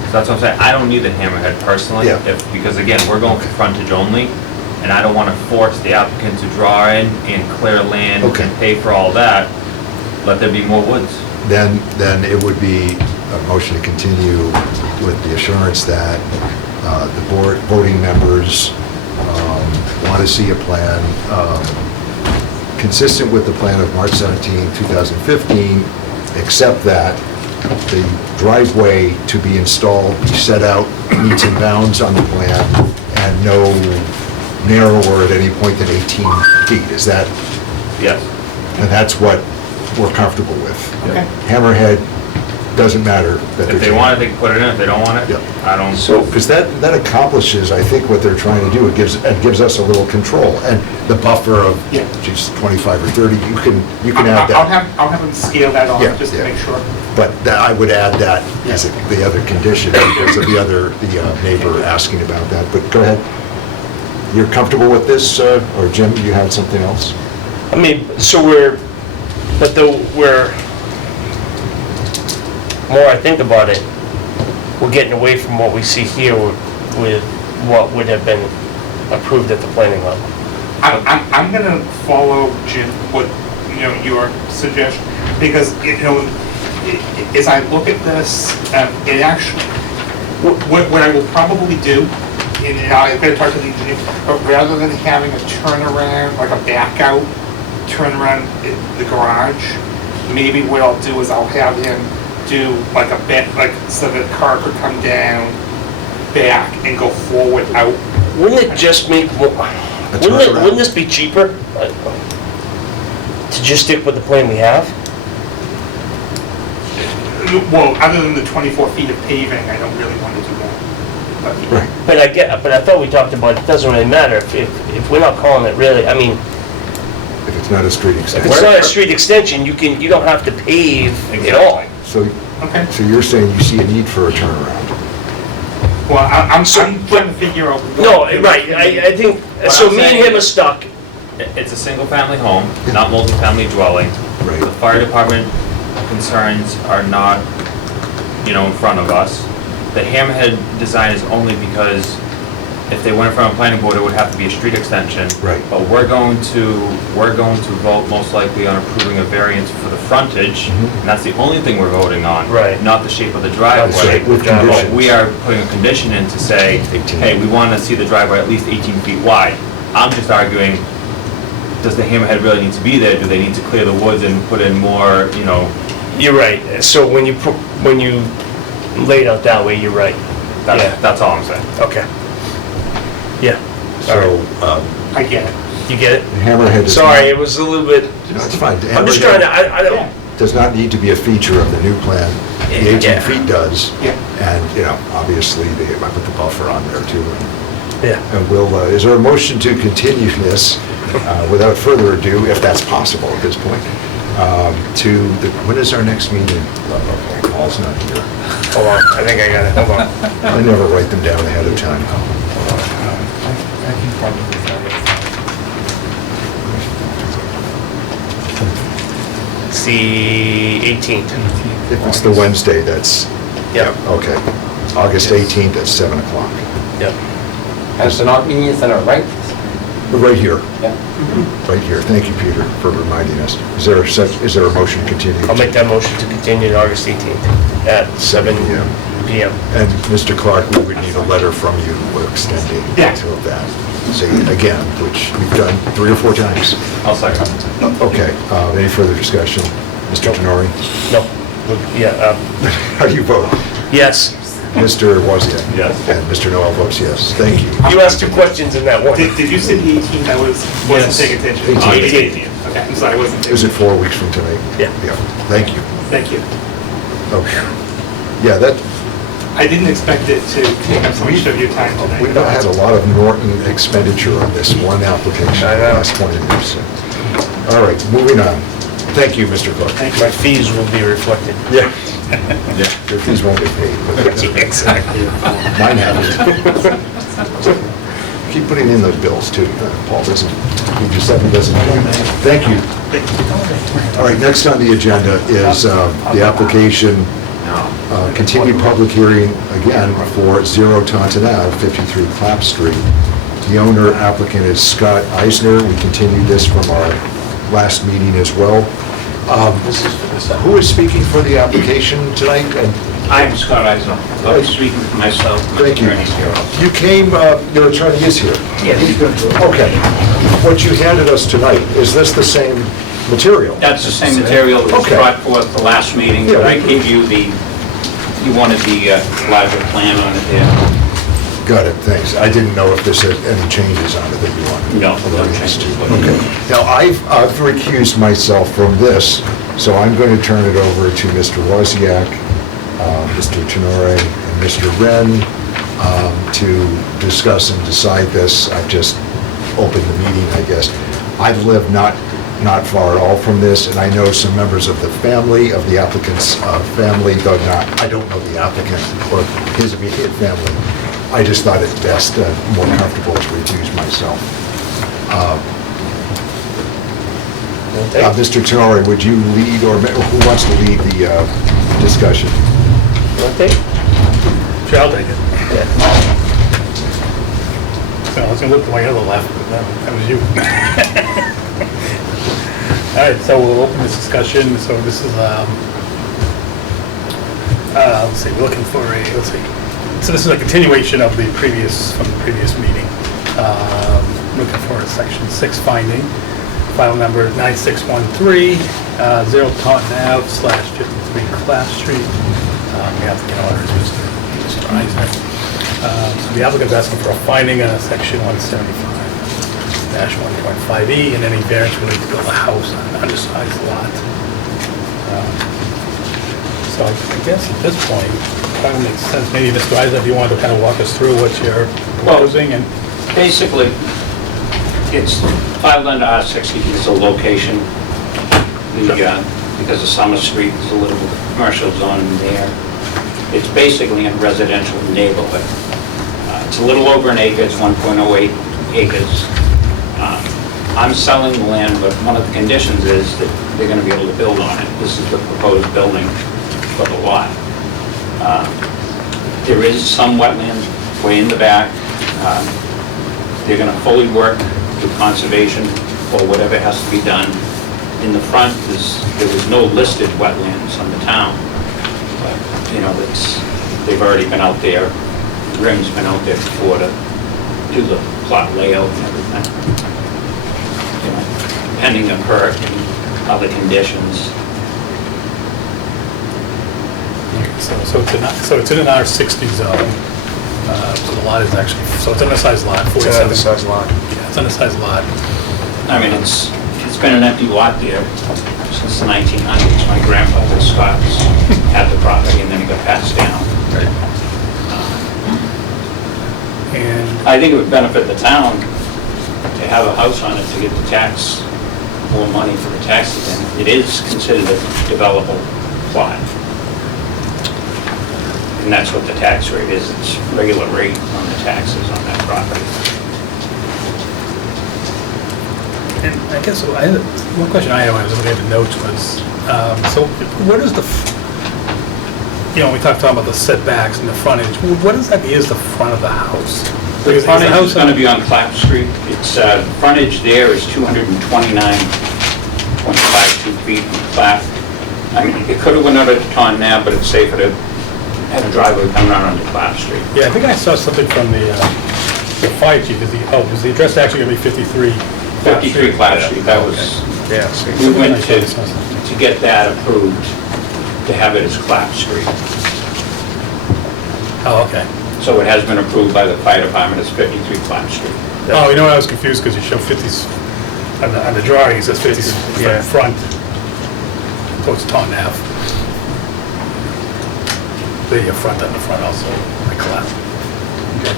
So that's what I'm saying, I don't need the hammerhead personally, Yeah. because again, we're going for frontage only, and I don't want to force the applicant to draw in and clear land Okay. and pay for all that. Let there be more woods. Then it would be a motion to continue with the assurance that the board, voting members want to see a plan consistent with the plan of March 17, 2015, except that the driveway to be installed be set out meets and bounds on the plan and no narrower at any point than 18 feet. Is that, Yes. and that's what we're comfortable with. Okay. Hammerhead, doesn't matter that they're. If they want it, they can put it in, if they don't want it, Yep. I don't. So, Because that accomplishes, I think, what they're trying to do. It gives us a little control. And the buffer of, Yeah. geez, 25 or 30, you can add I'll that. have them scale that Yeah, off, just to yeah. make sure. But I would add that as the other condition because of the neighbor asking about that. But go ahead. You're comfortable with this, or Jim, you had something else? I mean, so more I think about it, we're getting away from what we see here with what would have been approved at the planning level. I'm gonna follow, Jim, what, your suggestion, because, as I look at this, it actually, what I will probably do, and I'm gonna talk to the engineer, but rather than having a turnaround, like a back out, turn around in the garage, maybe what I'll do is I'll have him do like a bit, like, so the car could come down, back, and go forward out. Wouldn't it just make, turnaround. wouldn't this be cheaper? To just stick with the plan we have? Well, other than the 24 feet of paving, I don't really want to do that. But- Right. But I thought we talked about, it doesn't really matter if we're not calling it really, I mean, If it's not a street if extension. it's not a street extension, you don't have to pave at all. So Okay. you're saying you see a need for a turnaround? Well, I'm So- trying to figure out. No, right, I think, What so I'm me and saying him are is- stuck. It's a single-family home, not multi-family dwelling. Right. The fire department concerns are not, in front of us. The hammerhead design is only because if they went in front of a planning board, it would have to be a street extension. Right. But we're going to vote most likely on approving a variance for the frontage, and that's the only thing we're voting on. Right. Not the shape of the Not the driveway. shape of the But driveway. we are putting a condition in to say, 18. hey, we want to see the driveway at least 18 feet wide. I'm just arguing, does the hammerhead really need to be there? Do they need to clear the woods and put in more, you know? You're right. So when you lay it out that way, you're right. Yeah. That's all I'm saying. Okay. Yeah. So, I get it. You get it? Hammerhead is Sorry, not- it was a little bit, No, it's fine. I'm just trying to, Hammerhead I don't, does not need to be a feature of the new plan. The 18 Yeah. feet does. Yeah. And, obviously, I put the buffer on there too. yeah. And we'll, is there a motion to continue this without further ado, if that's possible at this point, when is our next meeting? Paul's not here. Hold on, I think I got it. Hold on. I never write them down ahead of time. I can probably tell you. It's the 18th. If it's the Wednesday, that's, Yep. okay. August 18th at 7 o'clock. Yep. Has the not meeting center, right? Right here, Yeah. right here. Thank you, Peter, for reminding us. Is there a motion to continue? I'll make that motion to continue to August 18th at 7 p.m. p.m. And Mr. Clark, we would need a letter from you extending Yeah. of that. Say again, which we've done 3 or 4 times. I'll second. Okay, any further discussion? Mr. Tenori, No. Yeah, how do you vote? yes. Mr. Wozniak? Yes. And Mr. Noel votes yes. Thank you. You asked 2 questions in that one. Did you say the 18th? I wasn't Yes. paying attention. 18th. Okay, I'm sorry, I wasn't. Is it 4 weeks from tonight? Yeah. Yeah, thank you. Thank you. Okay. Yeah, that, I didn't expect it to take up so much of your time tonight. we've had a lot of Norton expenditure on this one application I in the know. last 20 years. All right, moving on. Thank you, Mr. Clark. Thank My you. fees will be reflected. Yeah. Your fees won't get paid. but that's okay. Exactly. Mine haven't. Keep putting in those bills too. Paul doesn't, he just doesn't. Thank you. All right, next on the agenda is the application, continued public hearing again for 0 Taunton Ave, 53 Clapp Street. The owner applicant is Scott Eisner. We continued this from our last meeting as well. Who is speaking for the application tonight? And I'm Scott Eisner. I'll be speaking for myself. Thank you. Attorney's here. You came, your attorney is here. Yeah, he's going to. Okay. What you handed us tonight, is this the same material? That's the same material that was Okay. brought forth the last meeting, Yeah. but I gave you you wanted the larger plan on it there. Got it, thanks. I didn't know if this had any changes on it that you wanted. No, no changes. Okay. Now, I've recused myself from this, so I'm going to turn it over to Mr. Wozniak, Mr. Tenore, and Mr. Wren to discuss and decide this. I've just opened the meeting, I guess. I live not far at all from this, and I know some members of the family, of the applicant's family, though I don't know the applicant or his immediate family. I just thought it best, more comfortable to recuse myself. Mr. Tenori, would you lead, or who wants to lead the discussion? You want to take? Sure, I'll take it. Yeah. So I was gonna look to my other left, but that was you. All right, so we'll open this discussion. So this is, let's see, we're looking for let's see. So this is a continuation of from the previous meeting. Looking for a section 6 finding, file number 9613, 0 Taunton Ave / 53 Clapp Street. We have to get orders, Mr. Eisner. So the applicant's asking for a finding on section 175-1.5E, and any variance related to build a house on an undersized lot. So I guess at this point, probably makes sense, maybe Mr. Eisner, if you want to kind of walk us through what you're proposing and... Basically, it's filed under R60, it's a location. Because of Summer Street, there's a little bit of commercial zone there. It's basically in a residential neighborhood. It's a little over an acre, it's 1.08 acres. I'm selling the land, but one of the conditions is that they're going to be able to build on it. This is the proposed building for the lot. There is some wetland way in the back. They're gonna fully work with conservation or whatever has to be done. In the front, there was no listed wetlands on the town. But, you know, they've already been out there, Rim's been out there before to do the plot layout and everything. You know, pending a perk and other conditions. So it's in an R60 zone. So the lot is actually, so it's an undersized lot, 47. It's an undersized lot. Yeah, it's an undersized lot. I mean, it's been an empty lot there since the 1900s. My grandfather Scott's had the property and then it got passed down. And, I think it would benefit the town to have a house on it to get the tax, more money for the taxes. And it is considered a developable plot. And that's what the tax rate is. It's regular rate on the taxes on that property. and I guess one question I had when I was looking at the notes was, so what is you know, we talked about the setbacks and the frontage, what exactly is the front of the house? The Is frontage house is going to be on Clap Street. It's, frontage there is 229.52 feet from Clap. I mean, it could have went out at Taunton now, but it's safer to have a driveway come around onto Clap Street. Yeah, I think I saw something from the fire chief, was the address actually gonna be 53? 53 Clap Street, that was, Yeah, so we went to get that approved, to have it as Clap Street. Oh, okay. So it has been approved by the fire department as 53 Clap Street. Oh, you know what, I was confused because you show 50s, on the drawing, it says 50s Yeah. front, towards Taunton Ave. The front on the front also, like Clap. Okay.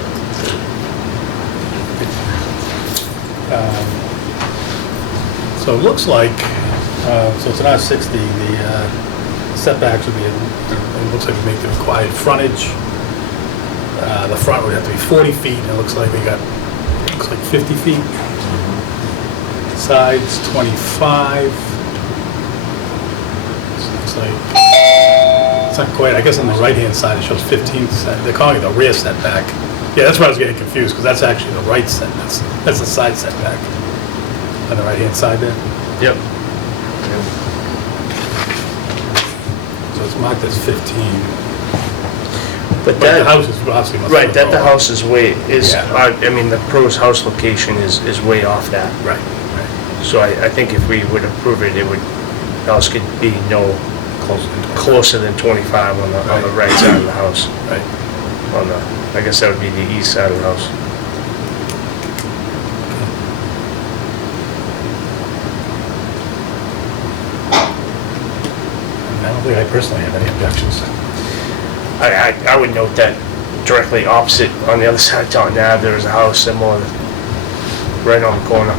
So it looks like, so it's an R60, the setbacks would be, it looks like we make the required frontage. The front would have to be 40 feet, and it looks like we got, looks like 50 feet. Sides, 25. So it looks like, it's not quite, I guess on the right-hand side, it shows 15, they're calling it the rear setback. Yeah, that's why I was getting confused, because that's actually the right set, that's the side setback. On the right-hand side there. Yep. So it's marked as 15. But But the that, house is obviously much. right, that the taller. house is Yeah. I mean, the proposed house location is way off that. Right, right. So I think if we would approve it, the house could be closer than 25 on the right side of the house. Right. I guess that would be the east side of the house. I don't think I personally have any objections. I would note that directly opposite, on the other side of Taunton Ave, there was a house similar, right on the corner.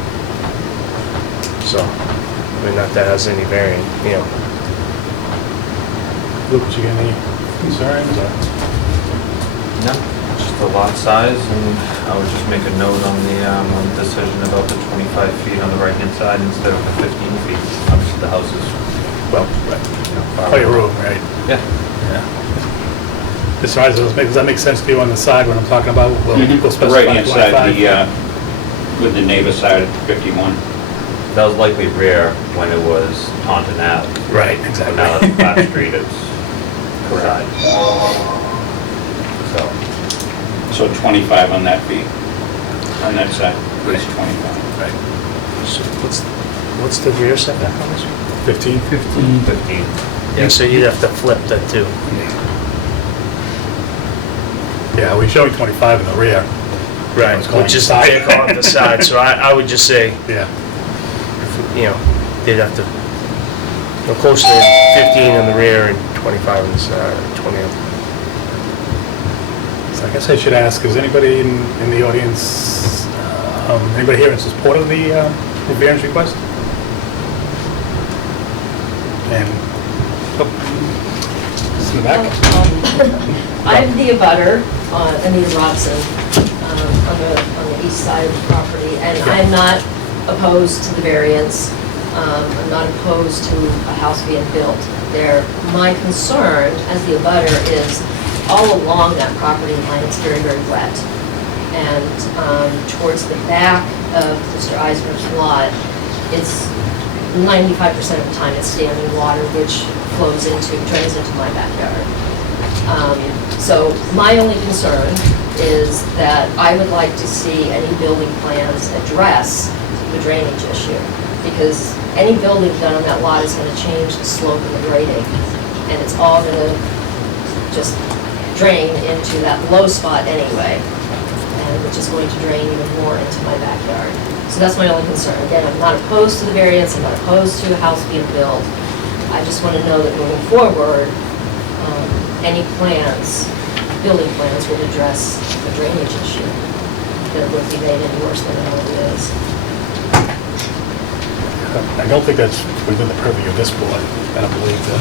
So, I mean, not that has any bearing, you know. Luke, did you get any concerns or? No, just the lot size, and I would just make a note on the decision about the 25 feet on the right-hand side instead of the 15 feet. Obviously, the house is, Well, right. you know, far Plenty of away. room, right? Yeah. Yeah. Mr. Isaac, does that make sense to you on the side when I'm talking about? We'll The specify right-hand side, 25? with the neighbor side of 51. That was likely rare when it was Taunton Ave. Right, But exactly. now that Clap Street is side. So, So 25 on that feet, on that side, it's 25. Right. So what's the rear setback on this? 15? 15. Yeah, so you'd have to flip that too. Yeah, we're showing 25 in the rear. Right, It's calling which is side. thick on the side, so I would just say, Yeah. you know, they'd have to go closer to 15 on the rear and 25 on the side, 20 on. So I guess I should ask, is anybody in the audience, anybody here in support of the variance request? And, oh, it's in the back? I'm the abutter, Anita Robson, on the east side of the property, and I'm not opposed to the variance. I'm not opposed to a house being built there. My concern as the abutter is all along that property line, it's very, very wet. And towards the back of Mr. Eisner's lot, it's 95% of the time it's standing water, which drains into my backyard. So my only concern is that I would like to see any building plans address the drainage issue, because any building done on that lot is going to change the slope of the grading, and it's all going to just drain into that low spot anyway, and which is going to drain even more into my backyard. So that's my only concern. Again, I'm not opposed to the variance, I'm not opposed to a house being built. I just want to know that moving forward, any plans, building plans would address the drainage issue, that it wouldn't be made any worse than it already is. I don't think that's within the purview of this board. I don't believe to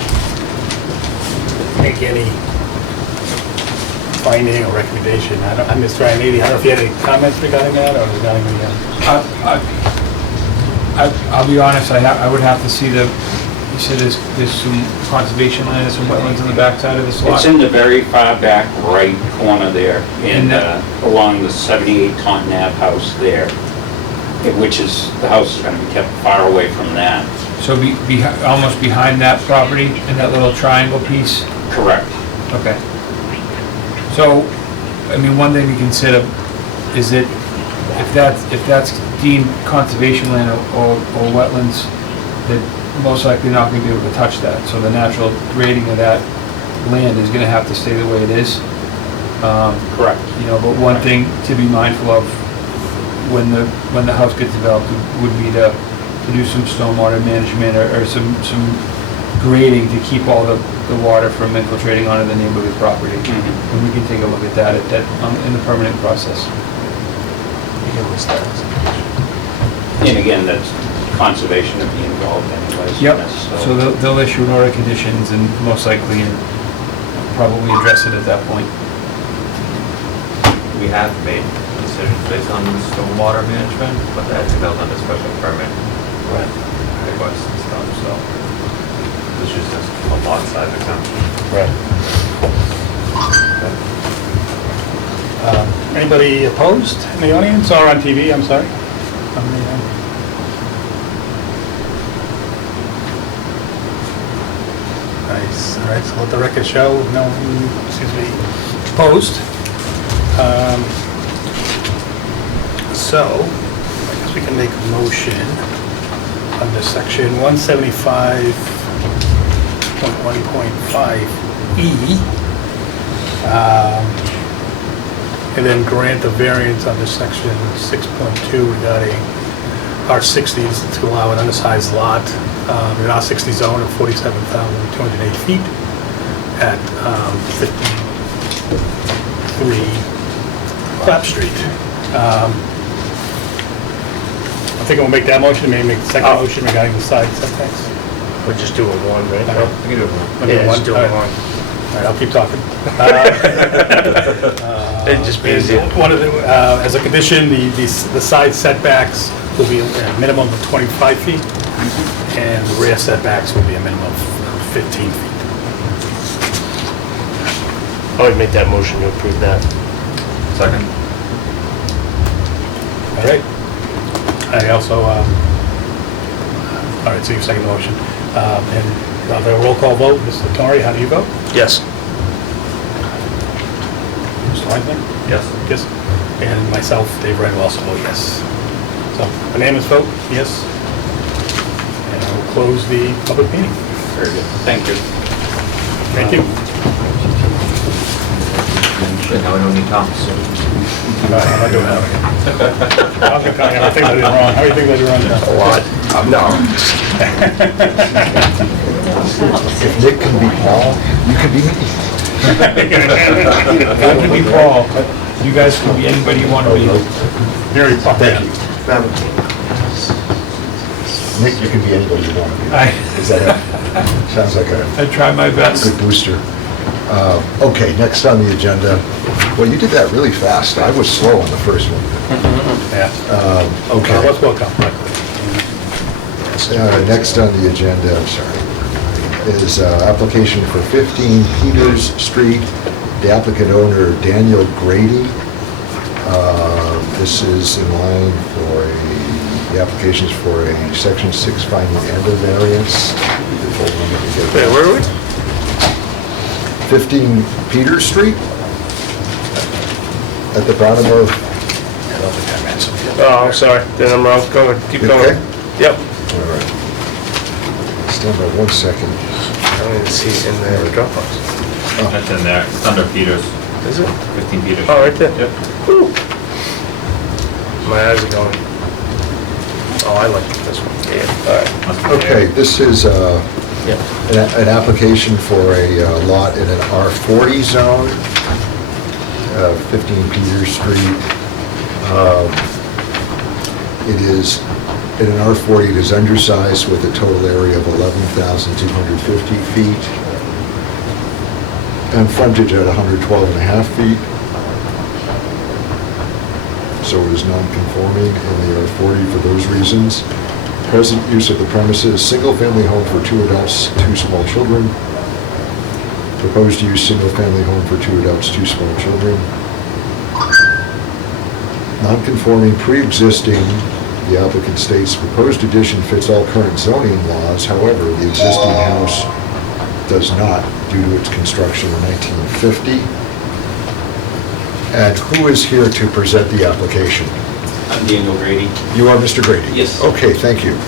make any finding or recommendation. I'm just trying, maybe, I don't know if you had any comments regarding that, or regarding the... I'll be honest, I would have to see you said there's some conservation land, some wetlands on the backside of this lot? It's in the very far back right corner there, along the 78 Taunton Ave house there, which is, the house is going to be kept far away from that. So almost behind that property, in that little triangle piece? Correct. Okay. So, I mean, one thing to consider is that if that's deemed conservation land or wetlands, that most likely not going to be able to touch that. So the natural grading of that land is going to have to stay the way it is. Correct. You know, but one thing to be mindful of when the house gets developed would be to do some stormwater management or some grading to keep all the water from infiltrating onto the neighborhood property. And we can take a look at that in the permanent process. And again, that's conservation would be involved anyways. Yep, so they'll issue an order of conditions and most likely probably address it at that point. We have made decisions based on stormwater management, but I think that was under special permit. Right. Requests and stuff, so this is just a lot size exemption. Right. Anybody opposed in the audience or on TV? I'm sorry. Nice. All right, so let the record show no one seems to be opposed. So, I guess we can make a motion under section 175.1.5E, and then grant the variance under section 6.2 regarding R60s to allow an undersized lot in an R60 zone of 47,208 feet at 53 Clap Street. I think we'll make that motion, maybe make the second motion regarding the side setbacks. We're just doing one, right? Okay. We can do it one. Yeah, One? just doing All right. one. All right, I'll keep talking. It'd just be easier. One of the, as a condition, the side setbacks will be a minimum of 25 feet, and the rear setbacks will be a minimum of 15 feet. I would make that motion to approve that. Second. All right. I also, all right, so you second the motion. And I'll have a roll call vote. Mr. Torrey, how do you vote? Yes. Mr. Weinman? Yes. Yes. And myself, Dave Wright, will also vote yes. So, unanimous vote, yes. And I will close the public meeting. Very good. Thank you. Thank you. Now we don't need Tom. I'm not doing that again. I was gonna tell you everything I did wrong. How do you think I did wrong? A lot. No. If Nick can be Paul, you can be me. That can be Paul. You guys can be anybody you want to be. Very Paul. Thank you. Nick, you can be anybody you want to be. Is that it? Sounds like a I try my best. good booster. Okay, next on the agenda. Well, you did that really fast. I was slow on the first one. Yeah. Okay. Let's welcome. Next on the agenda, I'm sorry, is application for 15 Peters Street. The applicant owner, Daniel Grady. This is in line for the applications for a Section 6 finding and a variance. Wait, where are we? 15 Peter Street, at the bottom of... Oh, I'm sorry, then I'm wrong, go ahead, keep You going. okay? Yep. All right. Stand by 1 second. I don't even see it in the Dropbox. That's in there, it's under Peters, Is it? 15 Peters. Oh, right there. Yep. Whew. My eyes are going. Oh, I like this one. Yeah, all right. Must be there. Okay, this is Yeah. an application for a lot in an R40 zone, 15 Peter Street. It is, in an R40, it is undersized with a total area of 11,250 feet and frontage at 112 and a half feet. So it is non-conforming in the R40 for those reasons. Present use of the premises, single-family home for 2 adults, 2 small children. Proposed use, single-family home for 2 adults, 2 small children. Non-conforming pre-existing, the applicant states, proposed addition fits all current zoning laws. However, the existing house does not due to its construction in 1950. And who is here to present the application? I'm Daniel Grady. You are Mr. Grady? Yes. Okay, thank you.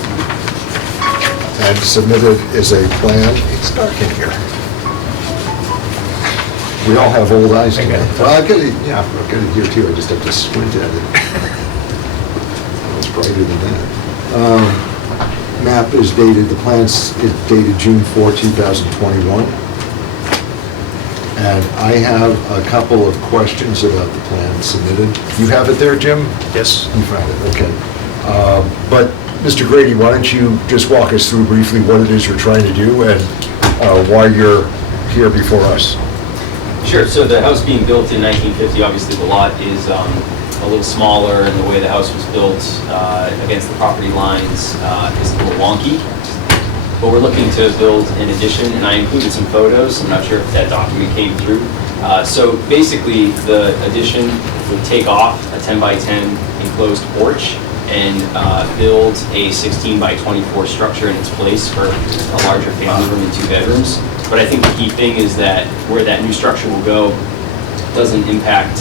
And submitted is a plan. It's dark in here. We all have old eyes tonight. Well, I've got it, yeah, I've got it here too. I just have to squint at it. It's brighter than that. Map is dated, the plan's is dated June 4, 2021. And I have a couple of questions about the plan submitted. You have it there, Jim? Yes. You found it, okay. But, Mr. Grady, why don't you just walk us through briefly what it is you're trying to do and why you're here before us? Sure, so the house being built in 1950, obviously the lot is a little smaller, and the way the house was built against the property lines is a little wonky. But we're looking to build an addition, and I included some photos. I'm not sure if that document came through. So basically, the addition would take off a 10 by 10 enclosed porch and build a 16 by 24 structure in its place for a larger family room and 2 bedrooms. But I think the key thing is that where that new structure will go doesn't impact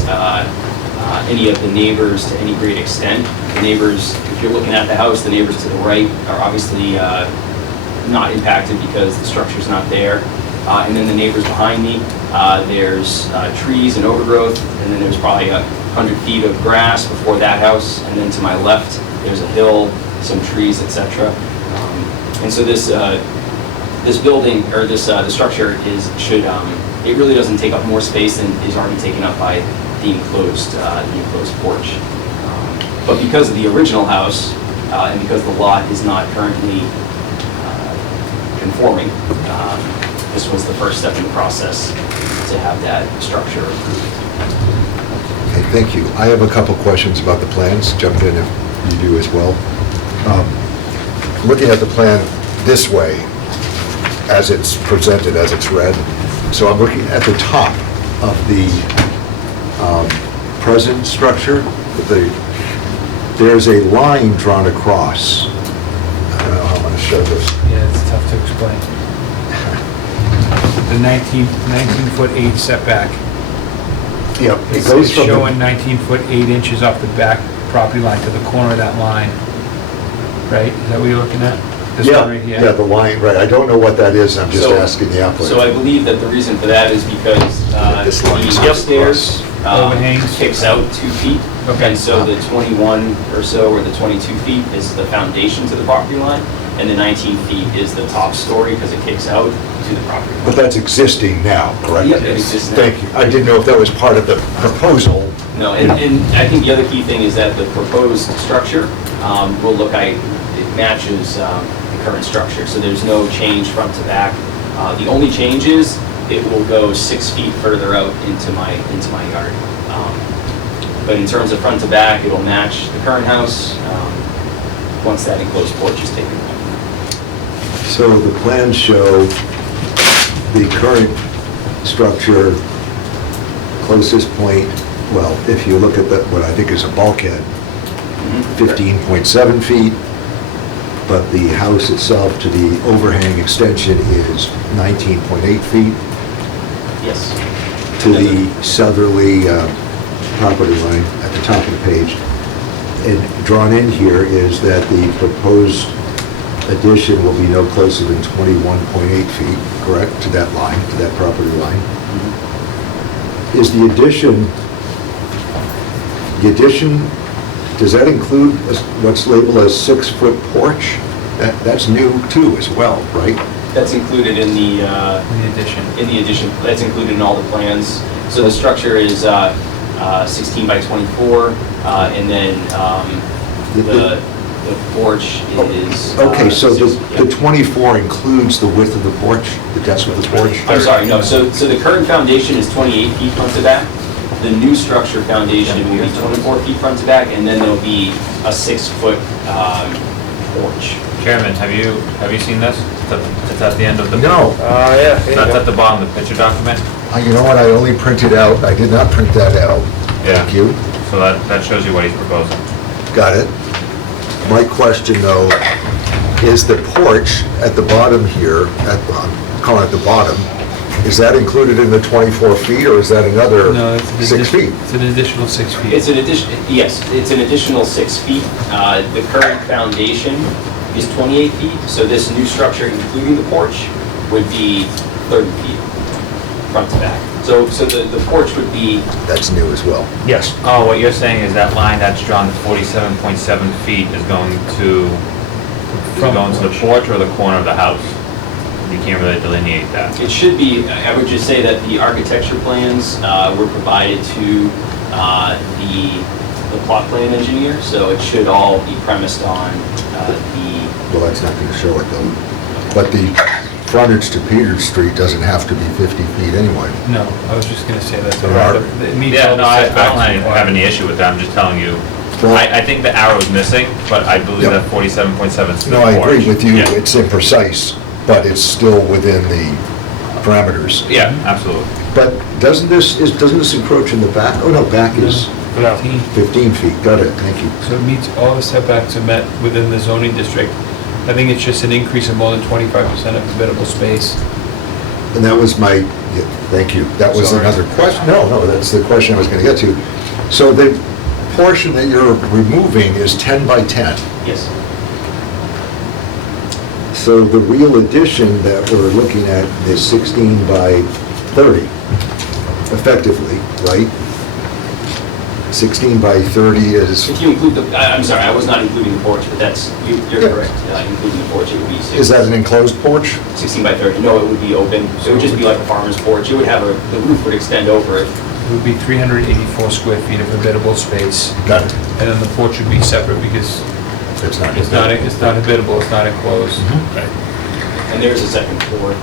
any of the neighbors to any great extent. The neighbors, if you're looking at the house, the neighbors to the right are obviously not impacted because the structure's not there. And then the neighbors behind me, there's trees and overgrowth, and then there's probably 100 feet of grass before that house, and then to my left, there's a hill, some trees, etc. And so this building, or this the structure it really doesn't take up more space than is already taken up by the enclosed porch. But because of the original house, and because the lot is not currently conforming, this was the first step in the process to have that structure approved. Okay, thank you. I have a couple questions about the plans. Jump in if you do as well. Looking at the plan this way, as it's presented, as it's read, so I'm looking at the top of the present structure. There's a line drawn across. I don't know how I'm going to show this. Yeah, it's tough to explain. The 19-foot 8 setback. Yep, it It's goes from showing the... 19-foot 8 inches off the back property line to the corner of that line. Right? Is that what you're looking at? This one right here? Yeah, the line, right. I don't know what that is. I'm just So- asking the applicant. So I believe that the reason for that is because This line is the upstairs Overhangs. kicks out 2 feet. Okay. And so the 21 or so, or the 22 feet is the foundation to the property line, and the 19 feet is the top story because it kicks out to the property line. But that's existing now, correct? Yep, it exists now. Thank you. I didn't know if that was part of the proposal. No, and I think the other key thing is that the proposed structure will look, it matches the current structure, so there's no change front to back. The only change is it will go 6 feet further out into my yard. But in terms of front to back, it'll match the current house once that enclosed porch is taken away. So the plans show the current structure, closest point well, if you look at the, what I think is a bulkhead, 15.7 feet, but the house itself to the overhang extension is 19.8 feet. Yes. To the southerly property line at the top of the page. And drawn in here is that the proposed addition will be no closer than 21.8 feet, correct, to that line, to that property line. Is the addition, does that include what's labeled as 6-foot porch? That's new too as well, right? That's included in the addition. in the addition. That's included in all the plans. So the structure is 16 by 24, and then the porch is... Okay, so the 24 includes the width of the porch, the depth of the porch? I'm sorry, no, so the current foundation is 28 feet front to back. The new structure foundation will be 24 feet front to back, and then there'll be a 6-foot porch. Chairman, have you seen this? It's at the end of the... No. Yeah. That's at the bottom of the picture document? You know what, I only printed out, I did not print that out. Yeah. Thank you. So that shows you what he's proposing. Got it. My question though, is the porch at the bottom here, call it the bottom, is that included in the 24 feet or is that another No, it's 6 feet? It's an additional 6 feet. It's an addition, yes, it's an additional 6 feet. The current foundation is 28 feet, so this new structure, including the porch, would be 30 feet front to back. So the porch would be... That's new as well. Yes. Oh, what you're saying is that line that's drawn, 47.7 feet, is going to the porch or the corner of the house? You can't really delineate that. It should be, I would just say that the architecture plans were provided to the plot plan engineer, so it should all be premised on Well, that's not going to show it though. But the frontage to Peters Street doesn't have to be 50 feet anyway. No, I was just gonna say that. It meets Yeah, all no, the I setbacks don't required. have any issue with that, I'm just telling you. Well- I think the arrow's missing, but I believe Yep. that 47.7 is the No, I agree porch. with you, Yeah. it's imprecise, but it's still within the parameters. Yeah, absolutely. But doesn't this encroach in the back? Oh, no, back is No. 15 feet, got it, thank you. So it meets all the setbacks are met within the zoning district. I think it's just an increase of more than 25% of habitable space. And that was my, yeah, thank you, that was Sorry. another question, no, that's the question I was gonna get to. So the portion that you're removing is 10 by 10. yes. So the real addition that we're looking at is 16 by 30, effectively, right? 16 by 30 is, If you include I'm sorry, I was not including the porch, but you're Yeah. correct. Including the porch, it would be is that an enclosed porch? 16 by 30. No, it would be open. It would just be like a farmer's porch. It would have the roof would extend over it. It would be 384 square feet of habitable space. Got it. And then the porch would be separate because It's not. it's not habitable, it's not enclosed. And there's a second floor.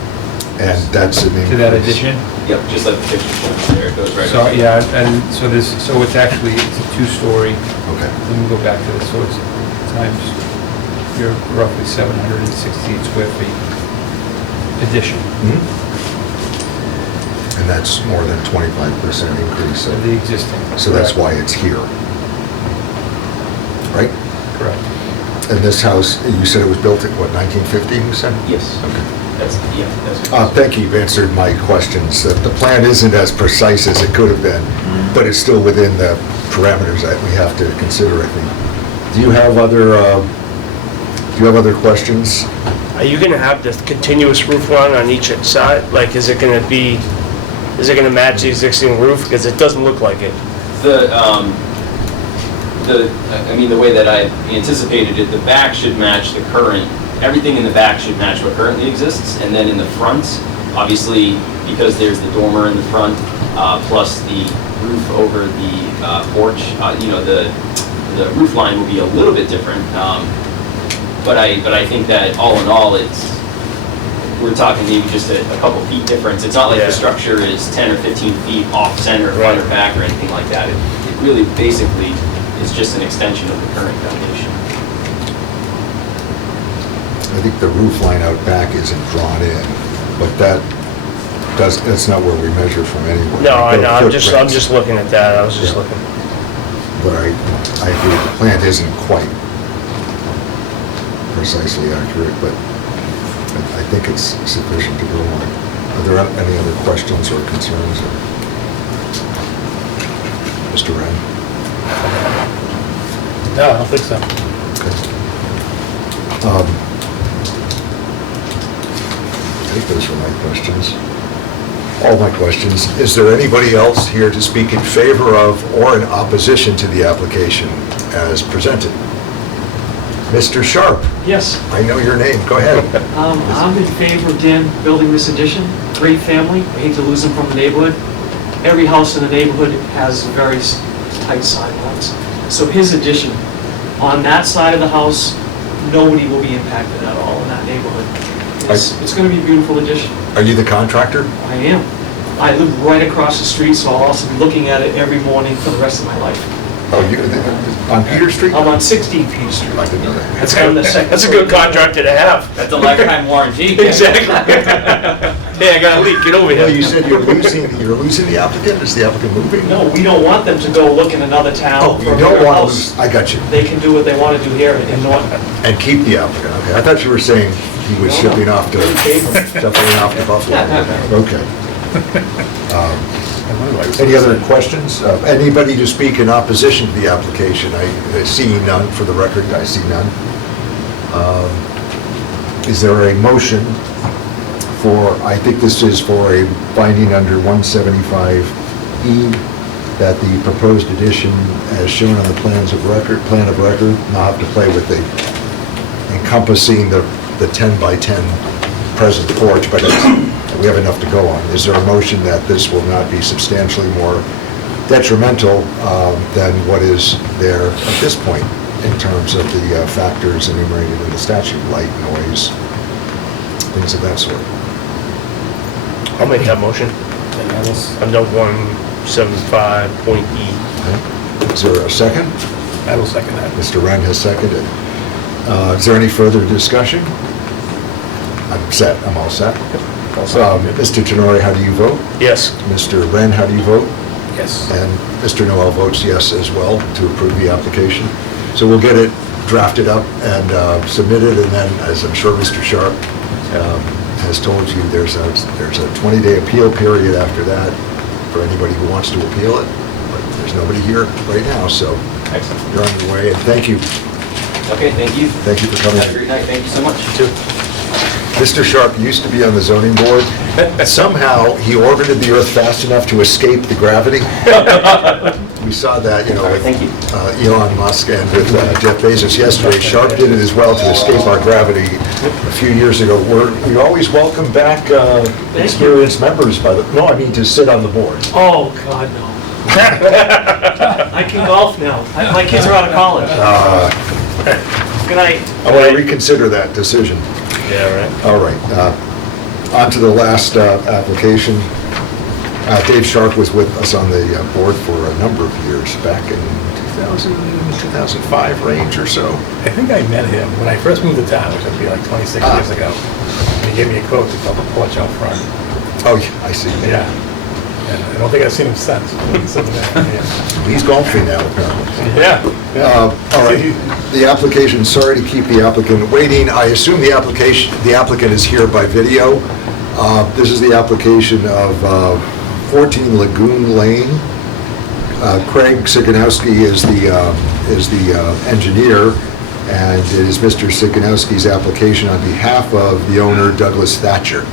And that's an increase. To that addition? Yep, just like the picture shows there, it goes right So, up. yeah, and so it's actually, it's a 2-story. Okay. Let me go back to this, so it's times, you're roughly 768 square feet addition Mhm. And that's more than 25% increase. of the existing. So that's why it's here. Right? Correct. And this house, you said it was built in, what, 1950, you said? Yes, Okay. that's. Thank you, you've answered my questions. The plan isn't as precise as it could have been, but it's still within the parameters that we have to consider, I think. Do you have other questions? Are you gonna have this continuous roof line on each side? Like, is it gonna match the existing roof? Because it doesn't look like it. The way that I anticipated it, the back should match the current, everything in the back should match what currently exists, and then in the front, obviously, because there's the dormer in the front, plus the roof over the porch, the roof line will be a little bit different, but I think that all in all, we're talking maybe just a couple feet difference. It's not like Yeah. the structure is 10 or 15 feet off center, front or back, or anything like that. It really basically is just an extension of the current foundation. I think the roof line out back isn't drawn in, but that That's not where we measure from anyway. No, I The know, I'm footprints. just looking at that, I was just looking. But I agree, the plan isn't quite precisely accurate, but I think it's sufficient to go on. Are there any other questions or concerns? Mr. Wren? No, I don't think so. Okay. I think those were my questions. All my questions. Is there anybody else here to speak in favor of or in opposition to the application as presented? Mr. Sharp, Yes, I know your name, go ahead. I'm in favor of Dan building this addition. Great family, I hate to lose them from the neighborhood. Every house in the neighborhood has very tight sidewalks. So his addition, on that side of the house, nobody will be impacted at all in that neighborhood. It's gonna be a beautiful addition. Are you the contractor? I am. I live right across the street, so I'll also be looking at it every morning for the rest of my life. Oh, you, on Peter Street? I'm on 16 Peter Street. I didn't know that. That's on the second. That's a good contractor to have. That's a lifetime warranty. Exactly. Hey, I got a leak, get over Well, you here. said you're losing the applicant? Is the applicant moving? No, we don't want them to go look in another town Oh, for you a don't bigger want to house. lose, I got you. They can do what they want to do here in Norton. And keep the applicant, okay. I thought you were saying he was shipping off to Buffalo. Okay. Any other questions? Anybody to speak in opposition to the application? I see none, for the record, I see none. Is there a motion for, I think this is for a finding under 175E, that the proposed addition as shown on the plan of record, and I'll have to play with the encompassing the 10 by 10 present porch, but we have enough to go on. Is there a motion that this will not be substantially more detrimental than what is there at this point in terms of the factors enumerated in the statute, light, noise, things of that sort? I'll make that motion. Under 175.E. Is there a second? I will second that. Mr. Wren has seconded. Is there any further discussion? I'm set, I'm all set. Mr. Tenori, how do you vote? Yes. Mr. Wren, how do you vote? Yes. And Mr. Noel votes yes as well to approve the application. So we'll get it drafted up and submitted, and then, as I'm sure Mr. Sharp has told you, there's a 20-day appeal period after that for anybody who wants to appeal it. But there's nobody here right now, so you're on your way, and thank you. Okay, thank you. Thank you for coming. Have a great night. Thank you so much. You too. Mr. Sharp used to be on the zoning board. Somehow, he orbited the earth fast enough to escape the gravity. We saw that, you know, with Thank you. Elon Musk and with Jeff Bezos yesterday. Sharp did it as well to escape our gravity a few years ago. We always welcome back experienced members, no, I mean to sit on the board. Oh, God, no. I can golf now. My kids are out of college. Good night. I want to reconsider that decision. Yeah, right. All right. On to the last application. Dave Sharp was with us on the board for a number of years, back in 2005 range or so. I think I met him when I first moved to town, which would be like 26 years ago. And he gave me a quote to build a porch out front. Oh, yeah, I see. Yeah. And I don't think I've seen him since. He's golfing now, apparently. Yeah. All right, the application, sorry to keep the applicant waiting. I assume the applicant is here by video. This is the application of 14 Lagoon Lane. Craig Sikanowski is the engineer, and it is Mr. Sikanowski's application on behalf of the owner, Douglas Thatcher.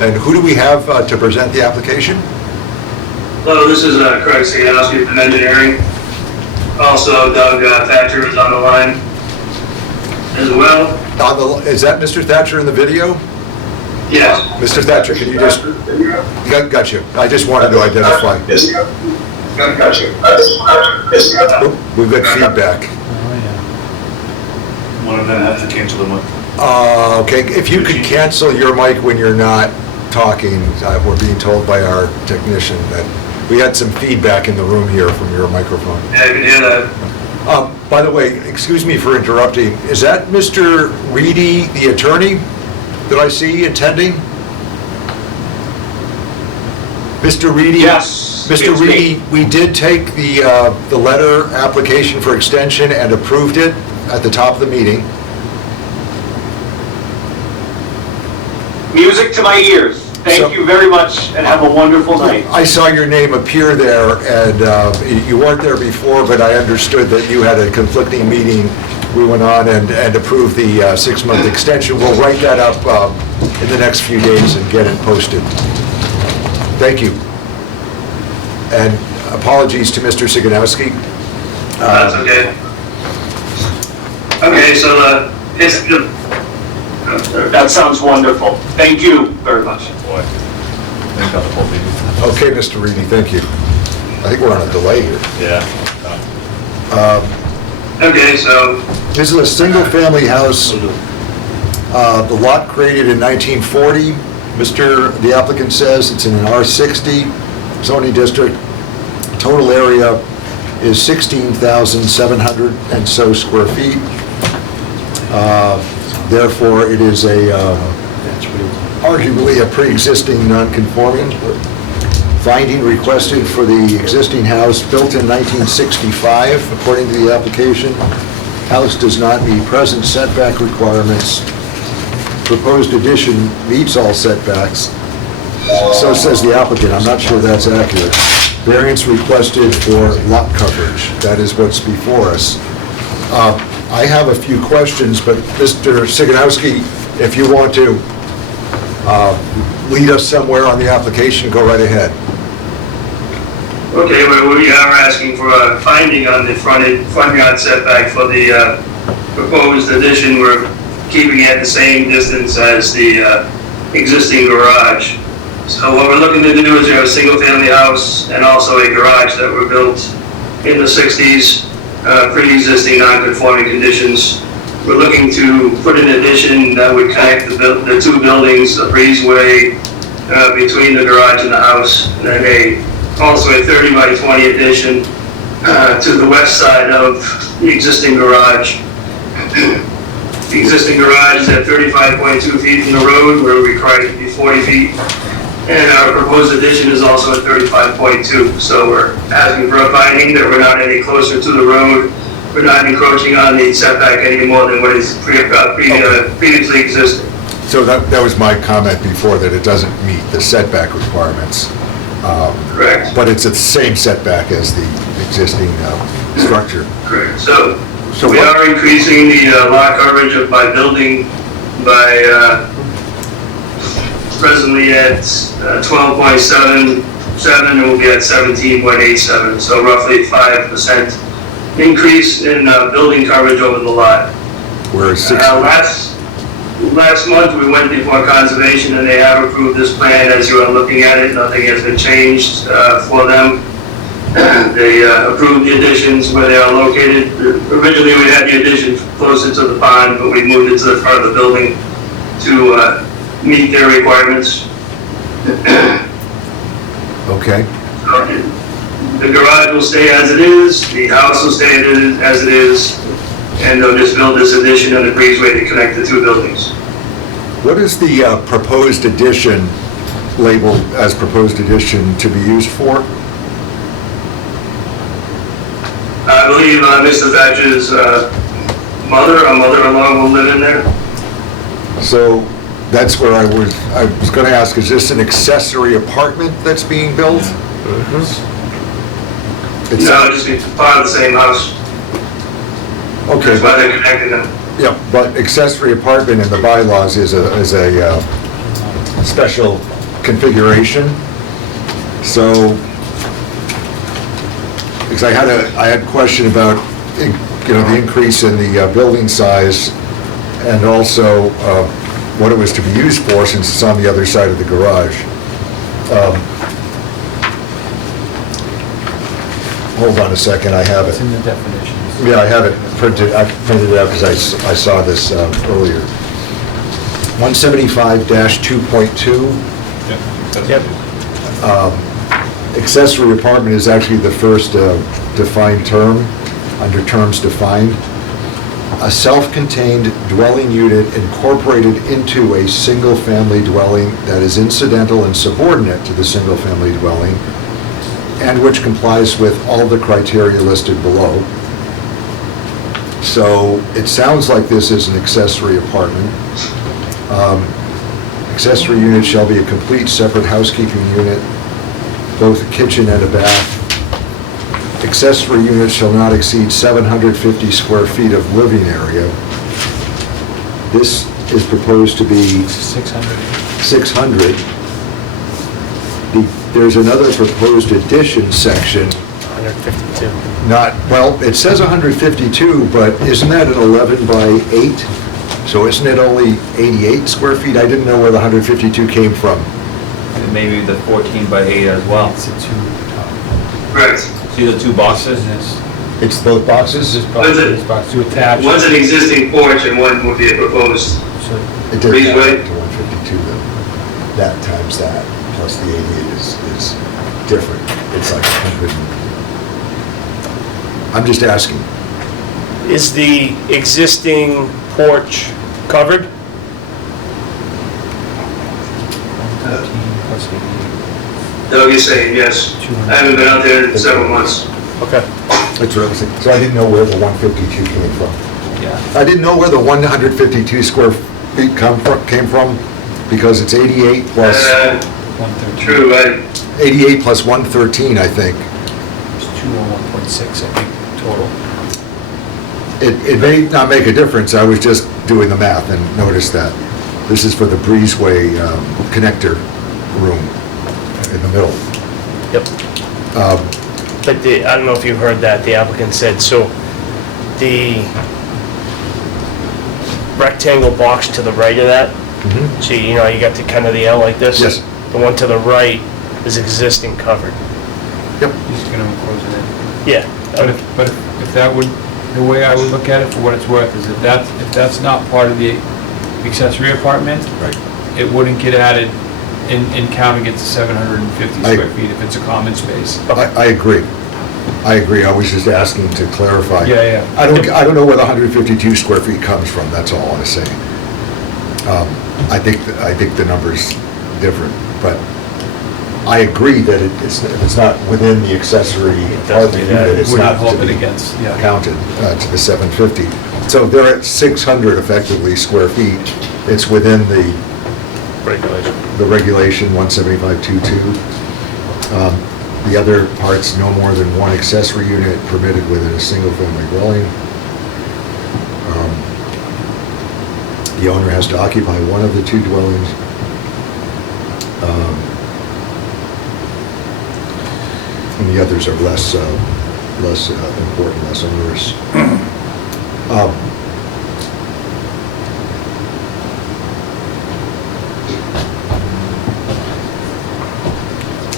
And who do we have to present the application? Hello, this is Craig Siganowski from engineering. Also, Doug Thatcher is on the line as well. Is that Mr. Thatcher in the video? Yes. Mr. Thatcher, can you just... Got you. I just wanted to identify. Yes. Got you. We've got feedback. One of them has to cancel the mic. Okay, if you could cancel your mic when you're not talking, we're being told by our technician that we had some feedback in the room here from your microphone. Yeah, I can hear that. By the way, excuse me for interrupting, is that Mr. Reedy, the attorney, that I see attending? Mr. Reedy? Yes, Mr. it's me. Reedy, we did take the letter application for extension and approved it at the top of the meeting. Music to my ears. Thank you very much and have a wonderful night. I saw your name appear there, and you weren't there before, but I understood that you had a conflicting meeting. We went on and approved the 6-month extension. We'll write that up in the next few days and get it posted. Thank you. And apologies to Mr. Siganowski. That's okay. Okay, so that sounds wonderful. Thank you very much. Boy, think of the whole meeting. Okay, Mr. Reedy, thank you. I think we're on a delay here. Yeah. Okay, so This is a single-family house. The lot created in 1940. The applicant says it's in an R60 zoning district. Total area is 16,700 and so square feet. Therefore, it is arguably a pre-existing non-conforming. Finding requested for the existing house built in 1965, according to the application. House does not meet present setback requirements. Proposed addition meets all setbacks. So says the applicant. I'm not sure that's accurate. Variance requested for lot coverage. That is what's before us. I have a few questions, but Mr. Siganowski, if you want to lead us somewhere on the application, go right ahead. okay, well, we are asking for a finding on the front yard setback for the proposed addition. We're keeping it the same distance as the existing garage. So what we're looking to do is we have a single-family house and also a garage that were built in the 60s, pre-existing non-conforming conditions. We're looking to put an addition that would connect the two buildings, a breezeway between the garage and the house, and then also a 30 by 20 addition to the west side of the existing garage. The existing garage is at 35.2 feet from the road, where we require it to be 40 feet. And our proposed addition is also at 35.2. So we're asking for a finding that we're not any closer to the road. We're not encroaching on the setback any more than what is previously existing. So that was my comment before, that it doesn't meet the setback requirements. Correct. But it's the same setback as the existing structure. Correct. So we what- are increasing the lot coverage of my building by presently at 12.77, and we'll be at 17.87. So roughly 5% increase in building coverage over the lot. Whereas Last month, we went before Conservation, and they have approved this plan as you are looking at it. Nothing has been changed for them. They approved the additions where they are located. Originally, we had the addition closer to the pond, but we moved it to the front of the building to meet their requirements. Okay. The garage will stay as it is, the house will stay as it is, and they'll just build this addition and a breezeway to connect the two buildings. What is the proposed addition labeled as proposed addition to be used for? I believe Mr. Thatcher's mother or mother-in-law will live in there. So that's where I was going to ask, is this an accessory apartment that's being built? It's No, just be part of the same house. Okay, That's why they're connecting them. yeah, but accessory apartment in the bylaws is a special configuration. So, because I had a question about, the increase in the building size, and also what it was to be used for, since it's on the other side of the garage. Hold on a second, I have it. It's in the definitions. Yeah, I have it printed, I printed it out because I saw this earlier. 175-2.2. Yep. Accessory apartment is actually the first defined term, under terms defined. a self-contained dwelling unit incorporated into a single-family dwelling that is incidental and subordinate to the single-family dwelling, and which complies with all the criteria listed below. So it sounds like this is an accessory apartment. Accessory unit shall be a complete separate housekeeping unit, both a kitchen and a bath. Accessory unit shall not exceed 750 square feet of living area. This is proposed to be 600. There's another proposed addition section. 152. Not, well, it says 152, but isn't that an 11 by 8? So isn't it only 88 square feet? I didn't know where the 152 came from. And maybe the 14 by 8 as well. Right. See the two boxes? It's both boxes? To attach. One's an existing porch and one would be a proposed It did breezeway. add to 152 though. That times that, plus the 88 is different. It's like 100. I'm just asking. Is the existing porch covered? Doug is saying yes. I haven't been out there in several months. Okay. That's what I was thinking. So I didn't know where the 152 came from. Yeah. I didn't know where the 152 square feet came from, because it's 88 plus, True, 88 plus 113, I think. It's 201.6, I think, total. It may not make a difference, I was just doing the math and noticed that. This is for the breezeway connector room in the middle. Yep. But I don't know if you heard that, the applicant said, so the rectangle box to the right of that, so you know, you got the kind of the L like this? Yes. The one to the right is existing covered. Yep. He's gonna enclose it in. Yeah. But if that would, the way I would look at it, for what it's worth, is if that's not part of the accessory apartment, it wouldn't get added in count against the 750 square feet if it's a common space. I agree. I agree, I was just asking to clarify. Yeah. I don't know where the 152 square feet comes from, that's all I'm saying. I think the number's different, but I agree that if it's not within the accessory apartment unit, it's not to be counted to the 750. So they're at 600 effectively square feet. It's within the regulation 175.22. The other parts, no more than one accessory unit permitted within a single-family dwelling. The owner has to occupy one of the two dwellings. And the others are less important, less onerous.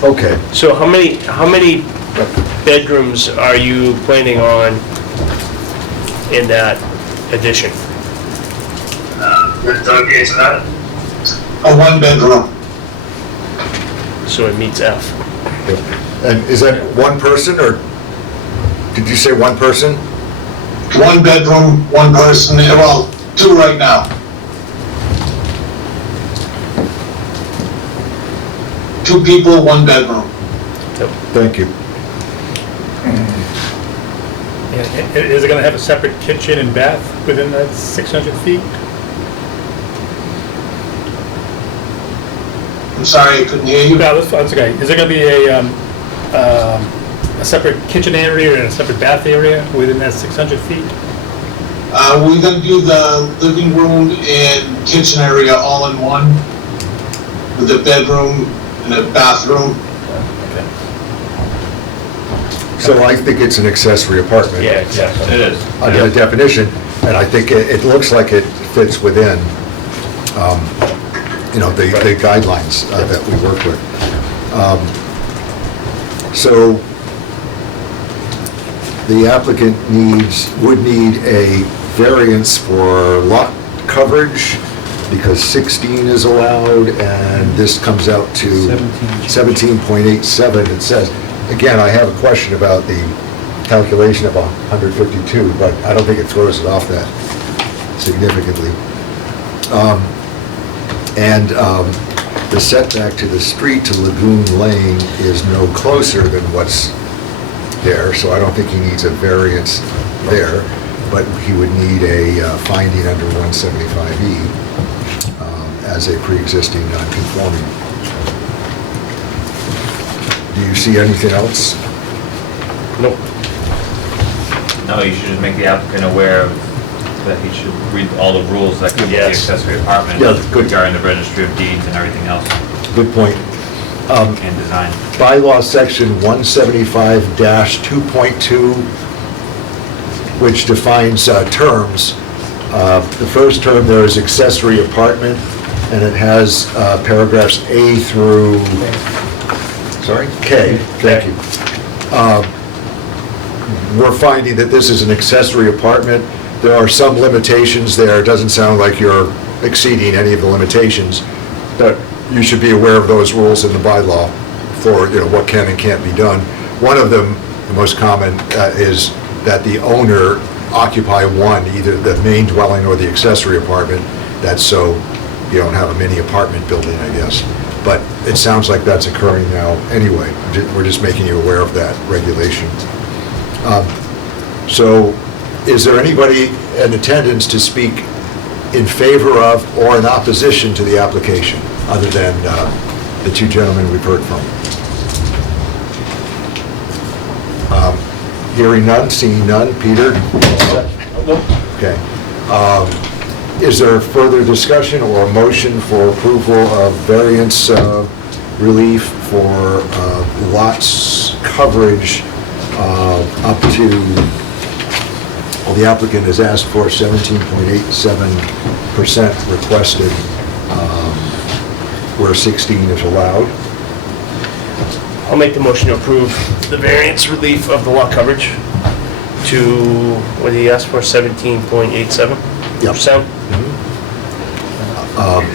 Okay. So how many bedrooms are you planning on in that addition? Doug answer that. A one-bedroom. So it meets F. And is that one person, or did you say one person? One bedroom, one person, well, two right now. Two people, one bedroom. Thank you. Is it gonna have a separate kitchen and bath within that 600 feet? I'm sorry, I couldn't hear you. No, that's okay. Is there gonna be a separate kitchen area and a separate bath area within that 600 feet? We're gonna do the living room and kitchen area all in one, with a bedroom and a bathroom. So I think it's an accessory apartment. Yeah, exactly. It is. Under the definition, and I think it looks like it fits within, the guidelines that we work with. So the applicant would need a variance for lot coverage, because 16 is allowed, and this comes out to 17.87, it says. Again, I have a question about the calculation of 152, but I don't think it throws it off that significantly. The setback to the street to Lagoon Lane is no closer than what's there, so I don't think he needs a variance there, but he would need a finding under 175E as a pre-existing non-conforming. Do you see anything else? Nope. No, you should just make the applicant aware of that he should read all the rules that come with the Yes. accessory apartment. Yeah, good. Regarding the registry of deeds and everything else, Good point. and design. Bylaw section 175-2.2, which defines terms. The first term there is accessory apartment, and it has paragraphs A through, sorry, K, thank you. We're finding that this is an accessory apartment. There are some limitations there. It doesn't sound like you're exceeding any of the limitations, but you should be aware of those rules in the bylaw for, what can and can't be done. One of them, the most common, is that the owner occupy one, either the main dwelling or the accessory apartment. That's so you don't have a mini apartment building, I guess. But it sounds like that's occurring now anyway. We're just making you aware of that regulation. So is there anybody in attendance to speak in favor of or in opposition to the application, other than the two gentlemen we've heard from? Hearing none, seeing none. Peter? Okay. Is there further discussion or a motion for approval of variance relief for lots coverage up to, well, the applicant has asked for 17.87% requested, where 16 is allowed? I'll make the motion to approve the variance relief of the lot coverage to, what did he ask for, 17.87%? Yep.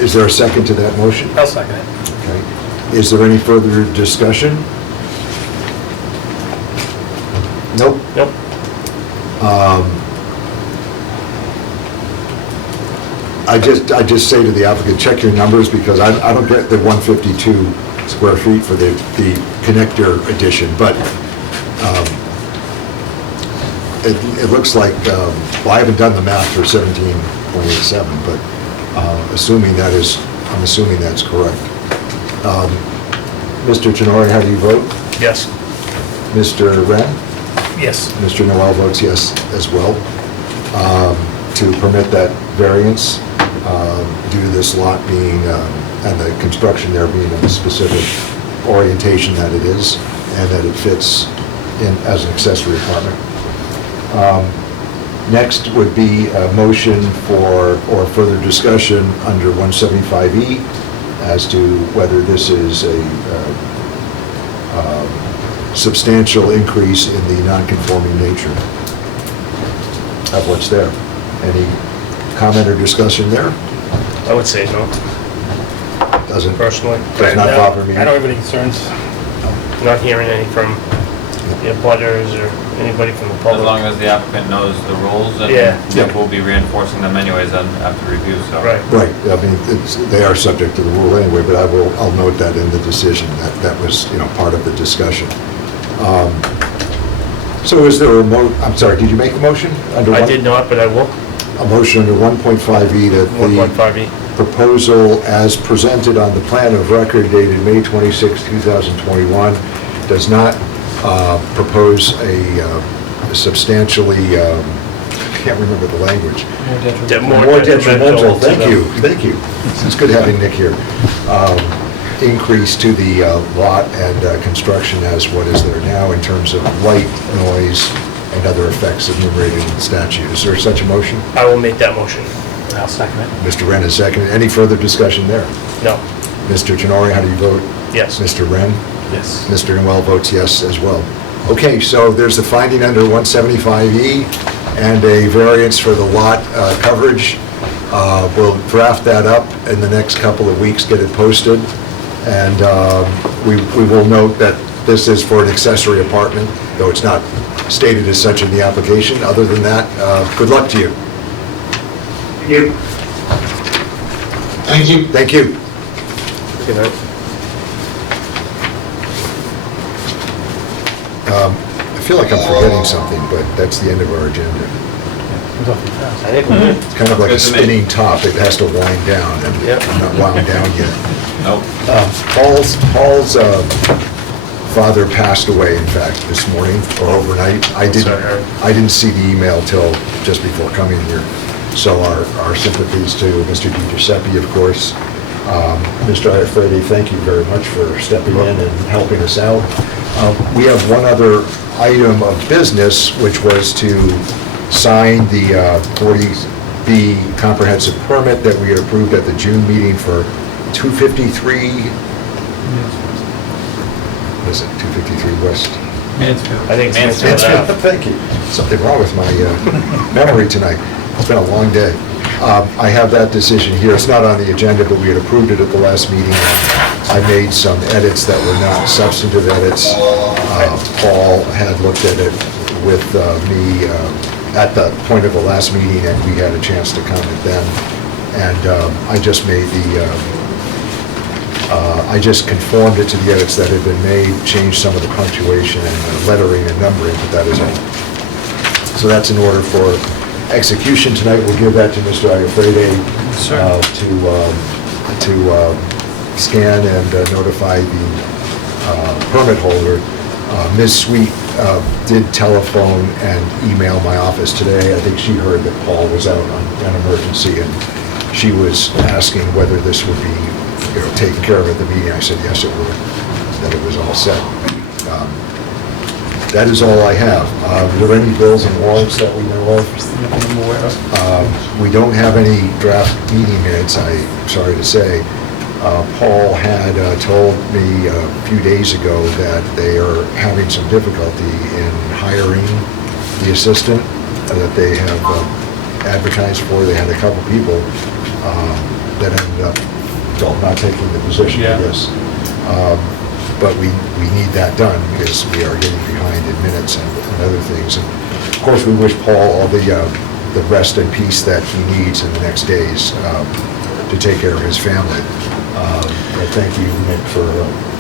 Is there a second to that motion? I'll second it. Okay. Is there any further discussion? Nope. Nope. I just say to the applicant, check your numbers, because I don't get the 152 square feet for the connector addition, but it looks like, well, I haven't done the math for 17.87, but I'm assuming that's correct. Mr. Tenori, how do you vote? Yes. Mr. Wren? Yes. Mr. Noel votes yes as well. To permit that variance due to this lot being, and the construction there being of a specific orientation that it is, and that it fits in as an accessory apartment. Next would be a motion for, or further discussion under 175E as to whether this is a substantial increase in the non-conforming nature of what's there. Any comment or discussion there? I would say no, Doesn't, personally. does not bother me. I don't have any concerns. Not hearing any from the abutters or anybody from the As public. long as the applicant knows the rules, and Yeah. we'll be reinforcing them anyways after review, so. Right. Right, I mean, they are subject to the rule anyway, but I'll note that in the decision, that was, part of the discussion. So is there I'm sorry, did you make a motion? I did not, but I will. A motion under 1.5E that the 1.5E. proposal as presented on the plan of record dated May 26, 2021, does not propose a substantially, I can't remember the language. More detrimental. Thank you. It's good having Nick here. Increase to the lot and construction as what is there now in terms of light, noise, and other effects enumerated in the statute. Is there such a motion? I will make that motion. I'll second it. Mr. Wren is second. Any further discussion there? No. Mr. Tenori, how do you vote? Yes. Mr. Wren? Yes. Mr. Noel votes yes as well. Okay, so there's the finding under 175E and a variance for the lot coverage. We'll draft that up in the next couple of weeks, get it posted, and we will note that this is for an accessory apartment, though it's not stated as such in the application. Other than that, good luck to you. You, Thank you. Thank you. Good night. I feel like I'm forgetting something, but that's the end of our agenda. I think we're good. It's kind of like a spinning top, it has to wind down, and Yep. I'm not wound down yet. Nope. Paul's father passed away, in fact, this morning or overnight. I didn't see the email till just before coming here. So our sympathies to Mr. DiGiuseppe, of course. Mr. Iafredi, thank you very much for stepping in and helping us out. We have one other item of business, which was to sign the 40B comprehensive permit that we had approved at the June meeting for 253, what is it, 253 West? Mansfield. I think it's Mansfield. Thank you. Something wrong with my memory tonight. It's been a long day. I have that decision here. It's not on the agenda, but we had approved it at the last meeting. I made some edits that were not substantive edits. Paul had looked at it with me at the point of the last meeting, and we had a chance to comment then. And I just made I just conformed it to the edits that had been made, changed some of the punctuation and lettering and numbering, but that is all. So that's in order for execution tonight. We'll give that to Mr. Iafredi to scan and notify the permit holder. Ms. Sweet did telephone and email my office today. I think she heard that Paul was out on an emergency, and she was asking whether this would be, taken care of at the meeting. I said yes, it would, that it was all set. That is all I have. Are there any bills and warrants that we know of? We don't have any draft meeting minutes, I'm sorry to say. Paul had told me a few days ago that they are having some difficulty in hiring the assistant that they have advertised for. They had a couple people that ended up not taking the position, I guess. But we need that done because we are getting behind in minutes and other things. And of course, we wish Paul all the rest and peace that he needs in the next days to take care of his family. But thank you, Nick, for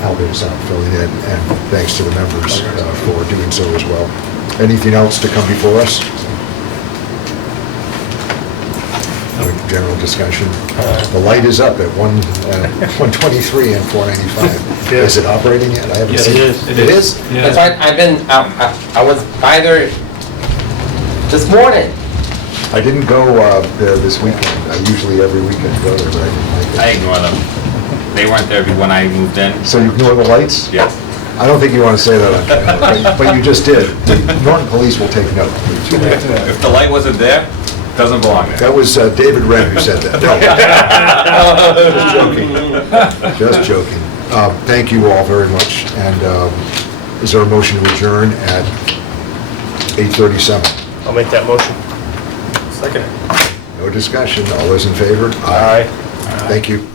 helping us out, filling in, and thanks to the members for doing so as well. Anything else to come before us? General discussion. The light is up at 123 and 495. Is it operating yet? I haven't seen it. It is? That's right, I've been, I was by there this morning. I didn't go this weekend. I usually every weekend go there, but I didn't make it. I ignore them. They weren't there when I moved in. So you ignore the lights? Yes. I don't think you want to say that on camera, but you just did. The Norton Police will take note. If the light wasn't there, it doesn't belong there. That was David Wren who said that. Just joking. Just joking. Thank you all very much. And is there a motion to adjourn at 8:37? I'll make that motion. Second. No discussion. All those in favor? Aye. Thank you.